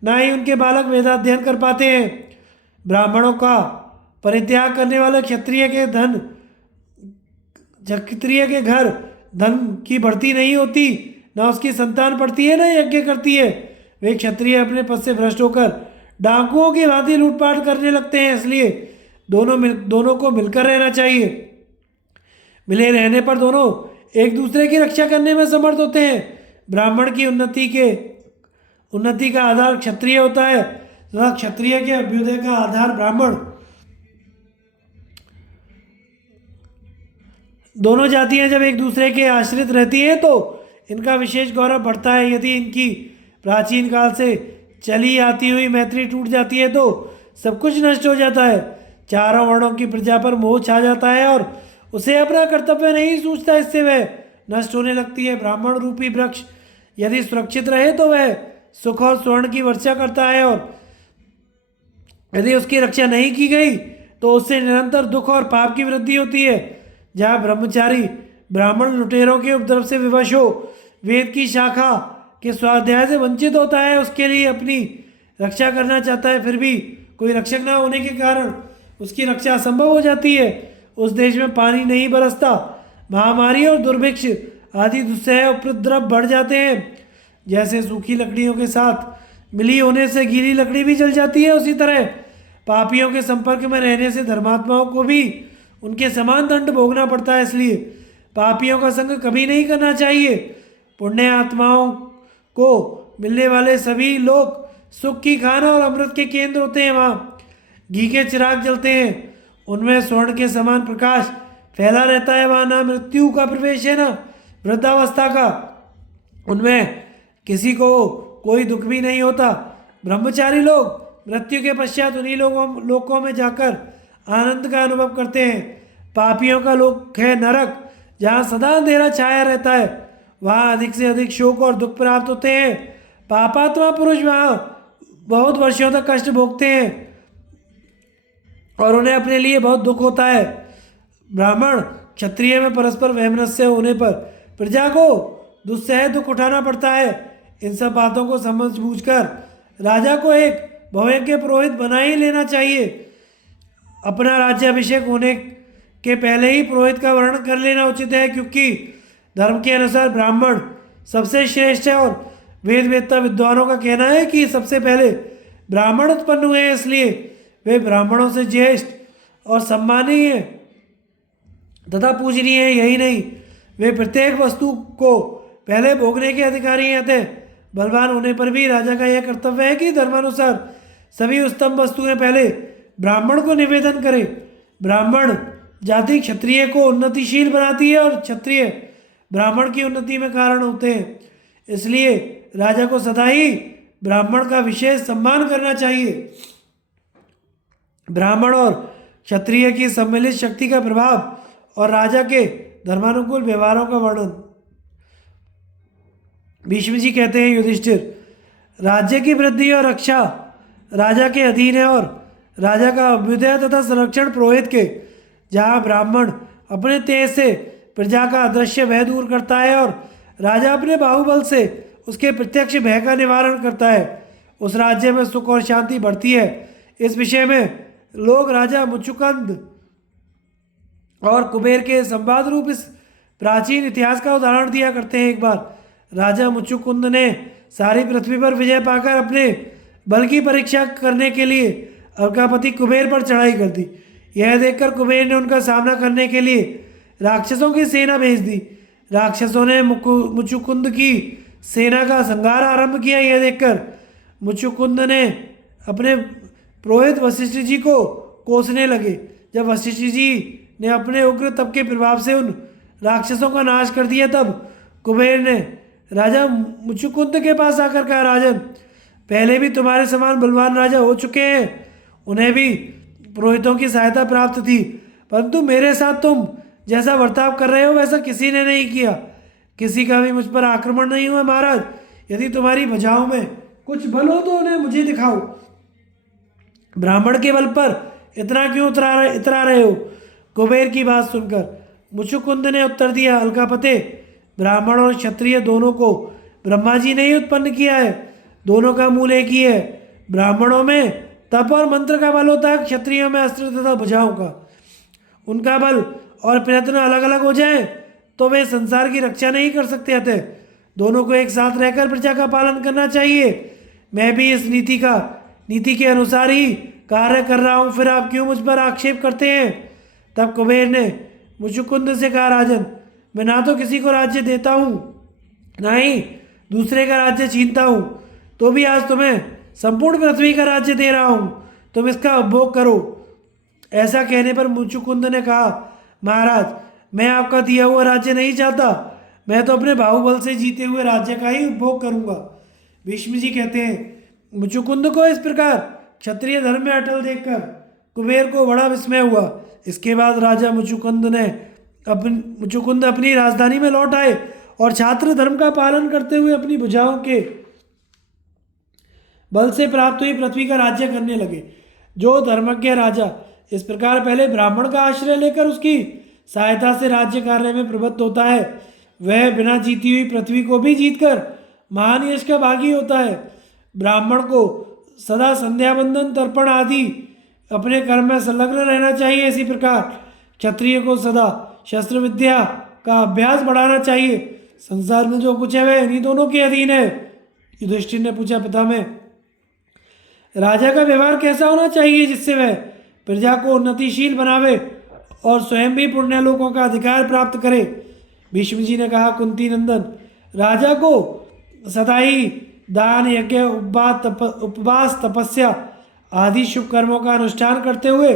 ना ही उनके बालक वेदाध्ययन कर पाते हैं। ब्राह्मणों का परित्याग करने वाले क्षत्रिय के घर धन की बढ़ती नहीं होती, ना उसकी संतान पढ़ती है, ना यज्ञ करती है। वे क्षत्रिय अपने पद से भ्रष्ट होकर डाकुओं की भांति लूटपाट करने लगते हैं। इसलिए दोनों को मिलकर रहना चाहिए। मिले रहने पर दोनों एक दूसरे की रक्षा करने में समर्थ होते हैं। ब्राह्मण की उन्नति का आधार क्षत्रिय होता है तथा क्षत्रिय के अभ्युदय का आधार ब्राह्मण। दोनों जातियां जब एक दूसरे के आश्रित रहती हैं तो इनका विशेष गौरव बढ़ता है। यदि इनकी प्राचीन काल से चली आती हुई मैत्री टूट जाती है तो सब कुछ नष्ट हो जाता है। चारों वर्णों की प्रजा पर मोह छा जाता है और उसे अपना कर्तव्य नहीं सूझता, इससे वह नष्ट होने लगती है। ब्राह्मण रूपी वृक्ष यदि सुरक्षित रहे तो वह सुख और स्वर्ण की वर्षा करता है, और यदि उसकी रक्षा नहीं की गई तो उससे निरंतर दुख और पाप की वृद्धि होती है। जहाँ ब्रह्मचारी ब्राह्मण लुटेरों के उपद्रव से विवश हो वेद की शाखा के स्वाध्याय से वंचित होता है, उसके लिए अपनी रक्षा करना चाहता है, फिर भी कोई रक्षक ना होने के कारण उसकी रक्षा असंभव हो जाती है। उस देश में पानी नहीं बरसता, महामारी और दुर्भिक्ष आदि दुस्सह उपद्रव बढ़ जाते हैं। जैसे सूखी लकड़ियों के साथ मिली होने से गीली लकड़ी भी जल जाती है, उसी तरह पापियों के संपर्क में रहने से धर्मात्माओं को भी उनके समान दंड भोगना पड़ता है। इसलिए पापियों का संग कभी नहीं करना चाहिए। पुण्य आत्माओं को मिलने वाले सभी लोग सुख की खान और अमृत के केंद्र होते हैं। वहाँ घी के चिराग जलते हैं, उनमें स्वर्ण के समान प्रकाश फैला रहता है। वहाँ ना मृत्यु का प्रवेश है, ना वृद्धावस्था का। उनमें किसी को कोई दुख भी नहीं होता। ब्रह्मचारी लोग मृत्यु के पश्चात उन्हीं लोकों में जाकर आनंद का अनुभव करते हैं। पापियों का लोक है नरक, जहाँ सदा अंधेरा छाया रहता है। वहाँ अधिक से अधिक शोक और दुख प्राप्त होते हैं। पापात्मा पुरुष वहाँ बहुत वर्षों तक कष्ट भोगते हैं और उन्हें अपने लिए बहुत दुख होता है। ब्राह्मण क्षत्रिय में परस्पर वैमनस्य होने पर प्रजा को दुस्सह दुख उठाना पड़ता है। इन सब बातों को समझ बूझकर राजा को एक बहुयज्ञ पुरोहित बना ही लेना चाहिए। अपना राज्याभिषेक होने के पहले ही पुरोहित का वर्णन कर लेना उचित है, क्योंकि धर्म के अनुसार ब्राह्मण सबसे श्रेष्ठ है और वेद वेत्ता विद्वानों का कहना है कि सबसे पहले ब्राह्मण उत्पन्न हुए हैं, इसलिए वे ब्राह्मणों से ज्येष्ठ और सम्मानीय तथा पूजनीय है। यही नहीं, वे प्रत्येक वस्तु को पहले भोगने के अधिकारी हैं। अतः बलवान होने पर भी राजा का यह कर्तव्य है कि धर्मानुसार सभी उत्तम वस्तुएं पहले ब्राह्मण को निवेदन करें। ब्राह्मण जाति क्षत्रिय को उन्नतिशील बनाती है और क्षत्रिय ब्राह्मण की उन्नति में कारण होते हैं। इसलिए राजा को सदा ही ब्राह्मण का विशेष सम्मान करना चाहिए। ब्राह्मण और क्षत्रिय की सम्मिलित शक्ति का प्रभाव और राजा के धर्मानुकूल व्यवहारों का वर्णन। भीष्म जी कहते हैं, युधिष्ठिर, राज्य की वृद्धि और रक्षा राजा के अधीन है और राजा का अभ्युदय तथा संरक्षण पुरोहित के। जहाँ ब्राह्मण अपने तेज से प्रजा का अदृश्य भय दूर करता है और राजा अपने बाहुबल से उसके प्रत्यक्ष भय का निवारण करता है, उस राज्य में सुख और शांति बढ़ती है। इस विषय में लोग राजा मुचुकुंद और कुबेर के संवाद रूप इस प्राचीन इतिहास का उदाहरण दिया करते हैं। एक बार राजा मुचुकुंद ने सारी पृथ्वी पर विजय पाकर अपने बल की परीक्षा करने के लिए अर्कापति कुबेर पर चढ़ाई कर दी। यह देखकर कुबेर ने उनका सामना करने के लिए राक्षसों की सेना भेज दी। राक्षसों ने मुचुकुंद की सेना का संहार आरंभ किया। यह देखकर मुचुकुंद ने अपने पुरोहित वशिष्ठ जी को कोसने लगे। जब वशिष्ठ जी ने अपने उग्र तप के प्रभाव से उन राक्षसों का नाश कर दिया, तब कुबेर ने राजा मुचुकुंद के पास आकर कहा, राजन, पहले भी तुम्हारे समान बलवान राजा हो चुके हैं, उन्हें भी पुरोहितों की सहायता प्राप्त थी, परंतु मेरे साथ तुम जैसा बर्ताव कर रहे हो वैसा किसी ने नहीं किया। किसी का भी मुझ पर आक्रमण नहीं हुआ। महाराज, यदि तुम्हारी भुजाओं में कुछ बल हो तो उन्हें मुझे दिखाओ। ब्राह्मण के बल पर इतना क्यों इतरा रहे हो? कुबेर की बात सुनकर मुचुकुंद ने उत्तर दिया, अलकापते, ब्राह्मण और क्षत्रिय दोनों को ब्रह्मा जी ने ही उत्पन्न किया है। दोनों का मूल एक ही है। ब्राह्मणों में तप और मंत्र का बल होता है, क्षत्रियों में अस्त्र तथा भुजाओं का। उनका बल और प्रयत्न अलग अलग हो जाए तो वे संसार की रक्षा नहीं कर सकते। अतः दोनों को एक साथ रहकर प्रजा का पालन करना चाहिए। मैं भी इस नीति के अनुसार ही कार्य कर रहा हूँ, फिर आप क्यों मुझ पर आक्षेप करते हैं? तब कुबेर ने मुचुकुंद से कहा, राजन, मैं ना तो किसी को राज्य देता हूँ, ना ही दूसरे का राज्य छीनता हूँ, तो भी आज तुम्हें संपूर्ण पृथ्वी का राज्य दे रहा हूँ, तुम इसका उपभोग करो। ऐसा कहने पर मुचुकुंद ने कहा, महाराज, मैं आपका दिया हुआ राज्य नहीं चाहता, मैं तो अपने बाहुबल से जीते हुए राज्य का ही उपभोग करूंगा। भीष्म जी कहते हैं, मुचुकुंद को इस प्रकार क्षत्रिय धर्म में अटल देखकर कुबेर को बड़ा विस्मय हुआ। इसके बाद राजा मुचुकुंद अपनी राजधानी में लौट आए और छात्र धर्म का पालन करते हुए अपनी भुजाओं के बल से प्राप्त हुई पृथ्वी का राज्य करने लगे। जो धर्मज्ञ राजा इस प्रकार पहले ब्राह्मण का आश्रय लेकर उसकी सहायता से राज्य कार्य में प्रवृत्त होता है, वह बिना जीती हुई पृथ्वी को भी जीतकर महान यश का भागी होता है। ब्राह्मण को सदा संध्या बंदन तर्पण आदि अपने कर्म में संलग्न रहना चाहिए। इसी प्रकार क्षत्रिय को सदा शस्त्र विद्या का अभ्यास बढ़ाना चाहिए। संसार में जो कुछ है वह इन्हीं दोनों के अधीन है। युधिष्ठिर ने पूछा, पितामह, राजा का व्यवहार कैसा होना चाहिए जिससे वह प्रजा को उन्नतिशील बनावे और स्वयं भी पुण्य लोकों का अधिकार प्राप्त करे? भीष्म जी ने कहा, कुंती नंदन, राजा को सदा ही दान, यज्ञ, उपवास, तपस्या आदि शुभ कर्मों का अनुष्ठान करते हुए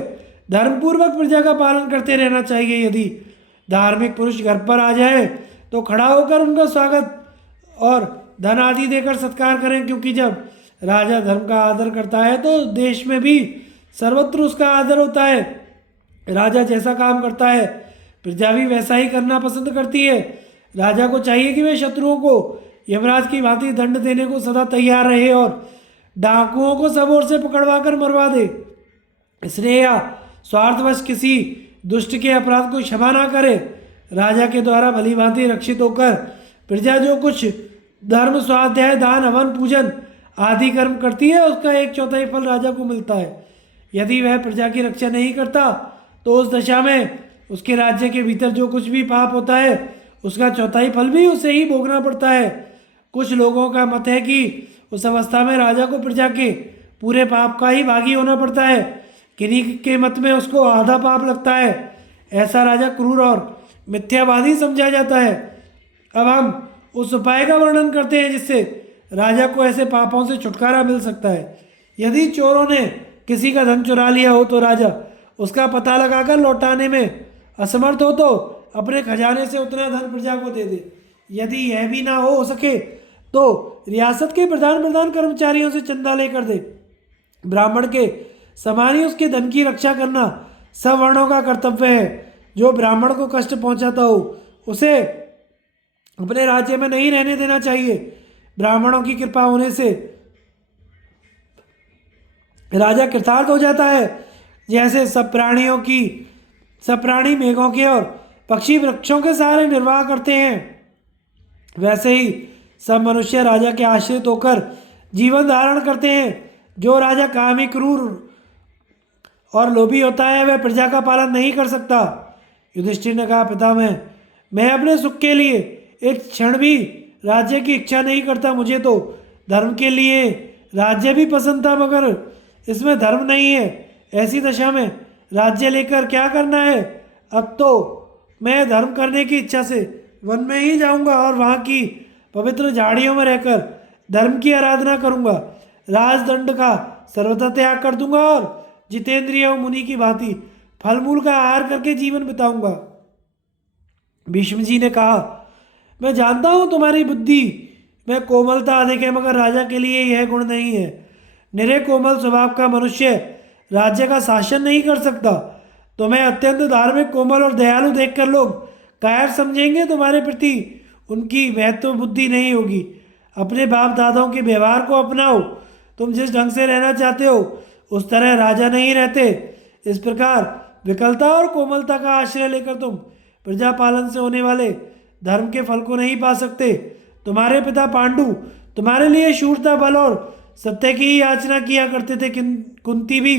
धर्मपूर्वक प्रजा का पालन करते रहना चाहिए। यदि धार्मिक पुरुष घर पर आ जाए तो खड़ा होकर उनका स्वागत और धन आदि देकर सत्कार करें, क्योंकि जब राजा धर्म का आदर करता है तो देश में भी सर्वत्र उसका आदर होता है। राजा जैसा काम करता है प्रजा भी वैसा ही करना पसंद करती है। राजा को चाहिए कि वे शत्रुओं को यमराज की भांति दंड देने को सदा तैयार रहे और डाकुओं को सब ओर से पकड़वा कर मरवा दे। इसलिए या स्वार्थवश किसी दुष्ट के अपराध को क्षमा ना करे। राजा के द्वारा भली भांति रक्षित होकर प्रजा जो कुछ धर्म, स्वाध्याय, दान, हवन, पूजन आदि कर्म करती है उसका 1/4 फल राजा को मिलता है। यदि वह प्रजा की रक्षा नहीं करता तो उस दशा में उसके राज्य के भीतर जो कुछ भी पाप होता है उसका 1/4 फल भी उसे ही भोगना पड़ता है। कुछ लोगों का मत है कि उस अवस्था में राजा को प्रजा के पूरे पाप का ही भागी होना पड़ता है, किन्हीं के मत में उसको आधा पाप लगता है। ऐसा राजा क्रूर और मिथ्यावादी समझा जाता है। अब हम उस उपाय का वर्णन करते हैं जिससे राजा को ऐसे पापों से छुटकारा मिल सकता है। यदि चोरों ने किसी का धन चुरा लिया हो तो राजा उसका पता लगाकर लौटाने में असमर्थ हो तो अपने खजाने से उतना धन प्रजा को दे दे। यदि यह भी ना हो सके तो रियासत के प्रधान कर्मचारियों से चंदा लेकर दे। ब्राह्मण के समान ही उसके धन की रक्षा करना सब वर्णों का कर्तव्य है। जो ब्राह्मण को कष्ट पहुंचाता हो उसे अपने राज्य में नहीं रहने देना चाहिए। ब्राह्मणों की कृपा होने से राजा कृतार्थ हो जाता है। जैसे सब प्राणी मेघों के और पक्षी वृक्षों के सहारे निर्वाह करते हैं, वैसे ही सब मनुष्य राजा के आश्रित होकर जीवन धारण करते हैं। जो राजा कामी, क्रूर और लोभी होता है वह प्रजा का पालन नहीं कर सकता। युधिष्ठिर ने कहा, पितामह, मैं अपने सुख के लिए एक क्षण भी राज्य की इच्छा नहीं करता। मुझे तो धर्म के लिए राज्य भी पसंद था, मगर इसमें धर्म नहीं है। ऐसी दशा में राज्य लेकर क्या करना है? अब तो मैं धर्म करने की इच्छा से वन में ही जाऊंगा और वहाँ की पवित्र झाड़ियों में रहकर धर्म की आराधना करूंगा। राजदंड का सर्वथा त्याग कर दूंगा और जितेंद्रिय मुनि की भांति फल मूल का आहार करके जीवन बिताऊंगा। भीष्म जी ने कहा, मैं जानता हूँ तुम्हारी बुद्धि में कोमलता अधिक है, मगर राजा के लिए यह गुण नहीं है। निरे कोमल स्वभाव का मनुष्य राज्य का शासन नहीं कर सकता। तुम्हें अत्यंत धार्मिक, कोमल और दयालु देखकर लोग कायर समझेंगे, तुम्हारे प्रति उनकी महत्व बुद्धि नहीं होगी। अपने बाप दादाओं के व्यवहार को अपनाओ। तुम जिस ढंग से रहना चाहते हो उस तरह राजा नहीं रहते। इस प्रकार विकलता और कोमलता का आश्रय लेकर तुम प्रजा पालन से होने वाले धर्म के फल को नहीं पा सकते। तुम्हारे पिता पांडु तुम्हारे लिए शूरता, बल और सत्य की ही याचना किया करते थे। कुंती भी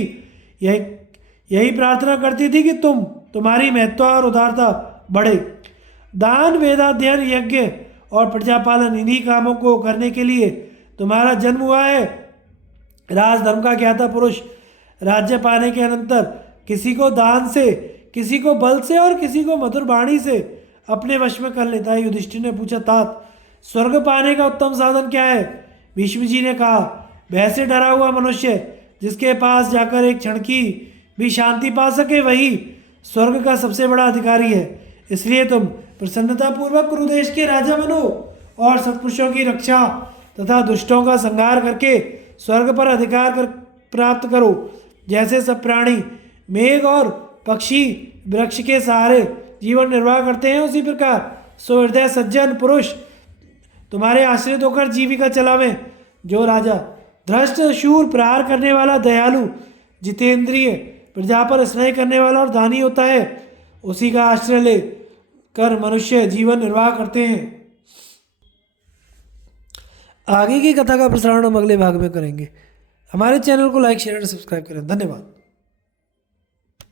यही प्रार्थना करती थी कि तुम्हारी महत्व और उदारता बढ़े। दान, वेदाध्ययन, यज्ञ और प्रजापालन, इन्हीं कामों को करने के लिए तुम्हारा जन्म हुआ है। राजधर्म का ज्ञाता पुरुष राज्य पाने के अनंतर किसी को दान से, किसी को बल से और किसी को मधुर वाणी से अपने वश में कर लेता है। युधिष्ठिर ने पूछा, तात स्वर्ग पाने का उत्तम साधन क्या है? भीष्म जी ने कहा, भय से डरा हुआ मनुष्य जिसके पास जाकर एक क्षण की भी शांति पा सके वही स्वर्ग का सबसे बड़ा अधिकारी है। इसलिए तुम प्रसन्नतापूर्वक कुरुदेश के राजा बनो और सत्पुरुषों की रक्षा तथा दुष्टों का संहार करके स्वर्ग पर अधिकार प्राप्त करो। जैसे सब प्राणी मेघ और पक्षी वृक्ष के सहारे जीवन निर्वाह करते हैं, उसी प्रकार सुहृदय सज्जन पुरुष तुम्हारे आश्रित होकर जीविका चलावें। जो राजा धृष्ट, शूर, प्रहार करने वाला, दयालु, जितेंद्रिय, प्रजा पर स्नेह करने वाला और दानी होता है, उसी का आश्रय ले कर मनुष्य जीवन निर्वाह करते हैं। आगे की कथा का प्रसारण हम अगले भाग में करेंगे। हमारे चैनल को लाइक, शेयर और सब्सक्राइब करें। धन्यवाद।